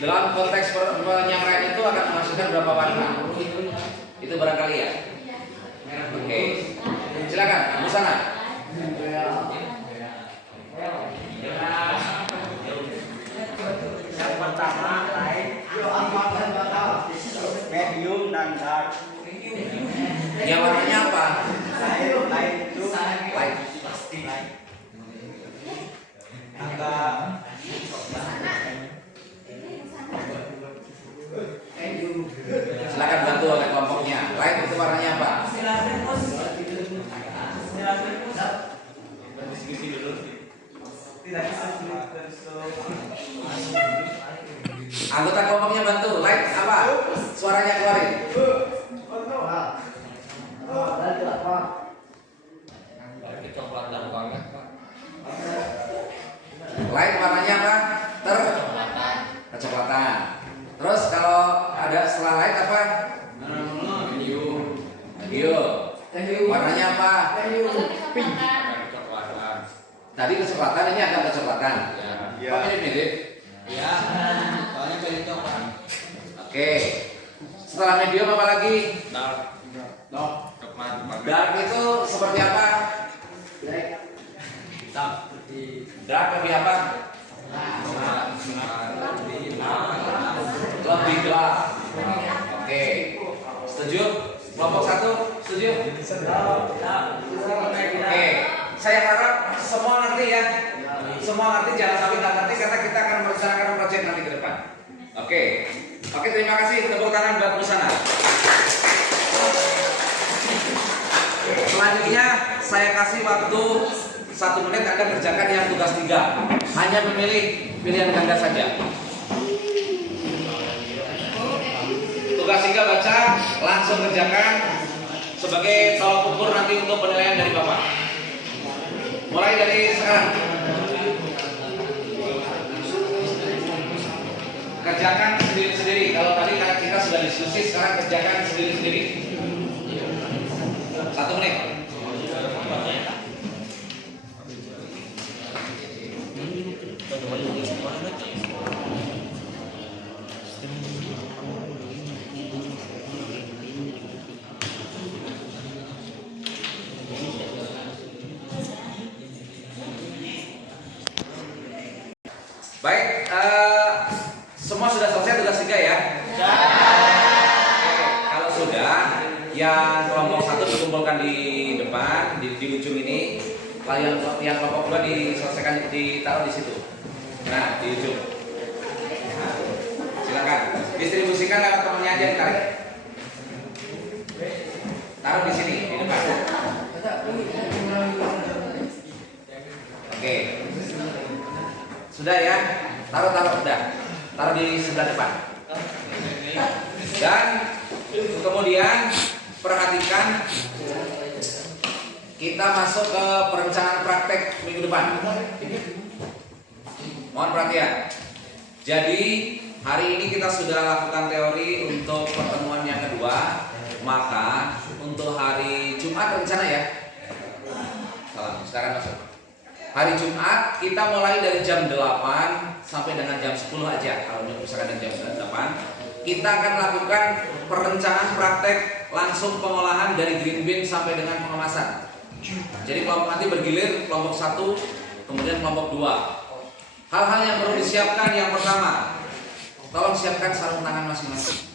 dalam konteks penyangraian itu akan menghasilkan berapa warna? Itu barangkali ya. Oke, silakan Bu Sana. Yang pertama light, medium dan dark. Yang warnanya apa? Light itu Light. agak Silakan bantu oleh kelompoknya. Light itu warnanya apa? Anggota kelompoknya bantu. Light apa? Suaranya keluarin. Kecoklatan banget, Pak. Light warnanya apa? Kecoklatan. Terus kalau ada setelah light apa? Hijau. Warnanya apa? Pink. Kecoklatan. Tadi kecoklatan, ini agak kecoklatan. Ya. Kok mirip-mirip? Ya. Soalnya pilih coklat. Oke. Setelah medium apa lagi? Dark. Coklat. Dark itu seperti apa? Hitam. Dark lebih apa? Lebih gelap. Oke. Setuju? Kelompok 1 setuju? Oke. Saya harap semua ngerti ya. Semua ngerti, jangan sampai nggak ngerti karena kita akan merencanakan proyek nanti ke depan. Oke. Oke, terima kasih. Tepuk tangan buat Bu Sana. Selanjutnya saya kasih waktu 1 menit akan kerjakan yang tugas 3. Hanya memilih pilihan ganda saja. Tugas 3 baca, langsung kerjakan sebagai tolak ukur nanti untuk penilaian dari Bapak. Mulai dari sekarang. Kerjakan sendiri-sendiri. Kalau tadi kita sudah diskusi, sekarang kerjakan sendiri-sendiri. 1 menit. Baik, semua sudah selesai tugas 3 ya? Kalau sudah, yang kelompok 1 dikumpulkan di depan, di ujung ini. Lalu yang kelompok 2 diselesaikan, ditaruh di situ. Nah, di ujung. Nah, silakan. Distribusikan lewat temannya aja, ditarik. Taruh di sini, di depan. Oke. Sudah ya? Taruh udah. Taruh di sebelah depan. Dan kemudian perhatikan, kita masuk ke perencanaan praktek minggu depan. Mohon perhatian. Jadi hari ini kita sudah lakukan teori untuk pertemuan yang kedua. Maka untuk hari Jumat rencana ya. Salam, silakan masuk. Hari Jumat kita mulai dari jam 8 sampai dengan jam 10 aja. Kalau misalkan dari jam 8, kita akan lakukan perencanaan praktek langsung pengolahan dari green bean sampai dengan pengemasan. Jadi kelompok nanti bergilir, kelompok 1, kemudian kelompok 2. Hal-hal yang perlu disiapkan, yang pertama, tolong siapkan sarung tangan masing-masing.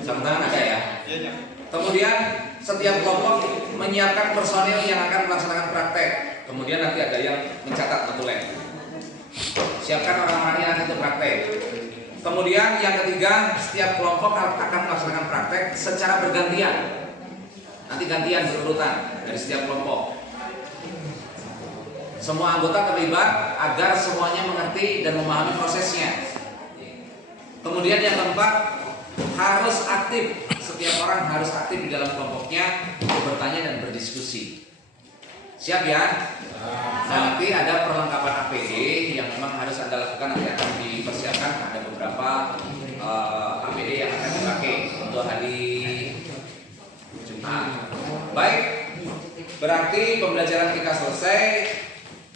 Sarung tangan ada ya? Kemudian setiap kelompok menyiapkan personil yang akan melaksanakan praktek. Kemudian nanti ada yang mencatat notulen. Siapkan orang-orangnya nanti untuk praktek. Kemudian yang ketiga, setiap kelompok akan melaksanakan praktek secara bergantian. Nanti gantian berurutan dari setiap kelompok. Semua anggota terlibat agar semuanya mengerti dan memahami prosesnya. Kemudian yang keempat, harus aktif. Setiap orang harus aktif di dalam kelompoknya untuk bertanya dan berdiskusi. Siap ya? Nah, nanti ada perlengkapan APD yang memang harus Anda lakukan, nanti akan dipersiapkan. Ada beberapa APD yang akan dipakai untuk hari Jumat. Baik, berarti pembelajaran kita selesai.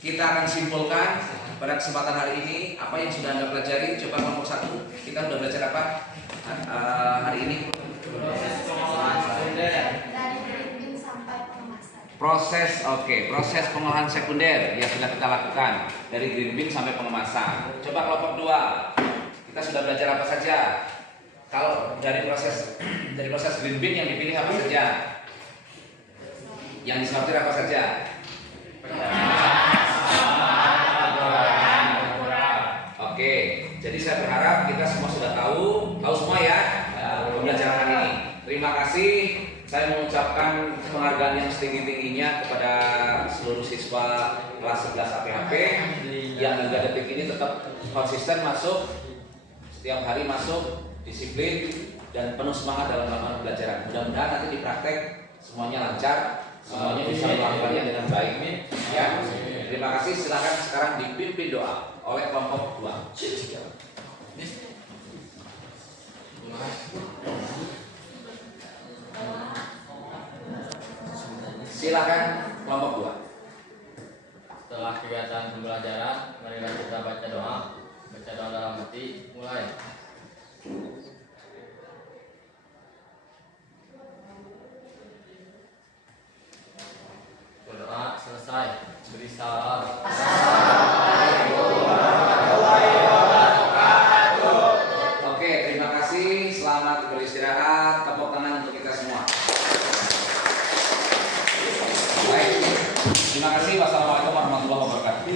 Kita akan simpulkan pada kesempatan hari ini apa yang sudah Anda pelajari? Coba kelompok 1. Kita sudah belajar apa hari ini? Dari green bean sampai pengemasan. Proses pengolahan sekunder yang sudah kita lakukan dari green bean sampai pengemasan. Coba kelompok 2. Kita sudah belajar apa saja? Kalau dari proses green bean yang dipilih apa saja? Yang disortir apa saja? Oke, jadi saya berharap kita semua sudah tahu semua ya pembelajaran hari ini. Terima kasih. Saya mengucapkan penghargaan yang setinggi-tingginya kepada seluruh siswa kelas 11 APHP yang hingga detik ini tetap konsisten masuk, setiap hari masuk, disiplin dan penuh semangat dalam melakukan pembelajaran. Mudah-mudahan nanti di praktek semuanya lancar, semuanya bisa melakukannya dengan baik. Ya, terima kasih. Silakan sekarang dipimpin doa oleh kelompok 2. Silakan kelompok 2. Setelah kegiatan pembelajaran, marilah kita baca doa dalam hati. Mulai. Berdoa selesai. Beri salam. Oke, terima kasih. Selamat beristirahat. Tepuk tangan untuk kita semua. Baik. Terima kasih. Wassalamualaikum warahmatullahi wabarakatuh.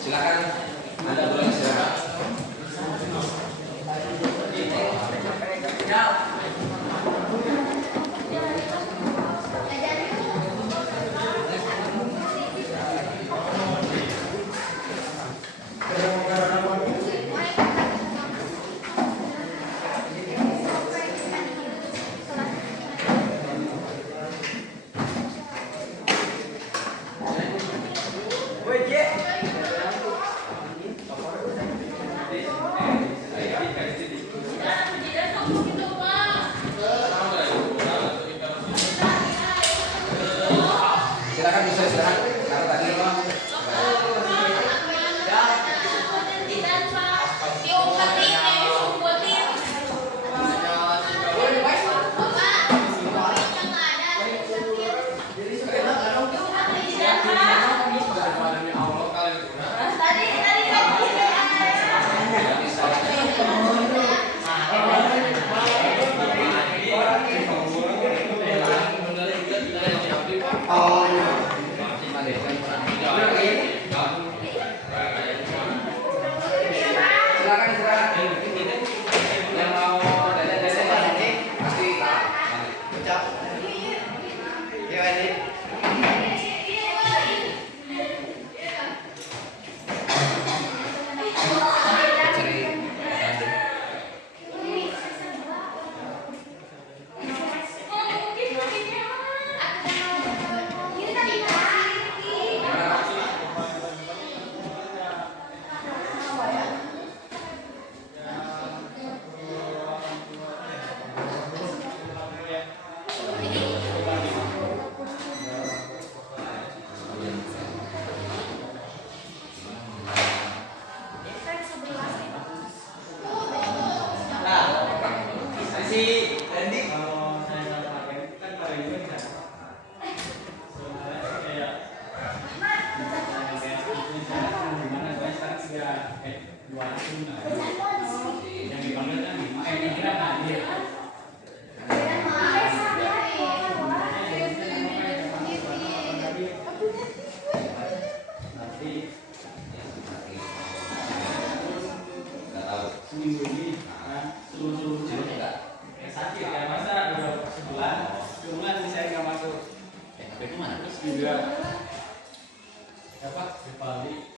Silakan Anda boleh istirahat. Silakan bisa istirahat karena tadi silakan istirahat. Yang mau dada-dada pasti seminggu ini seluruh sakit ya, masa udah sebulan saya nggak masuk. tapi itu mana? Terus juga dapat di Bali.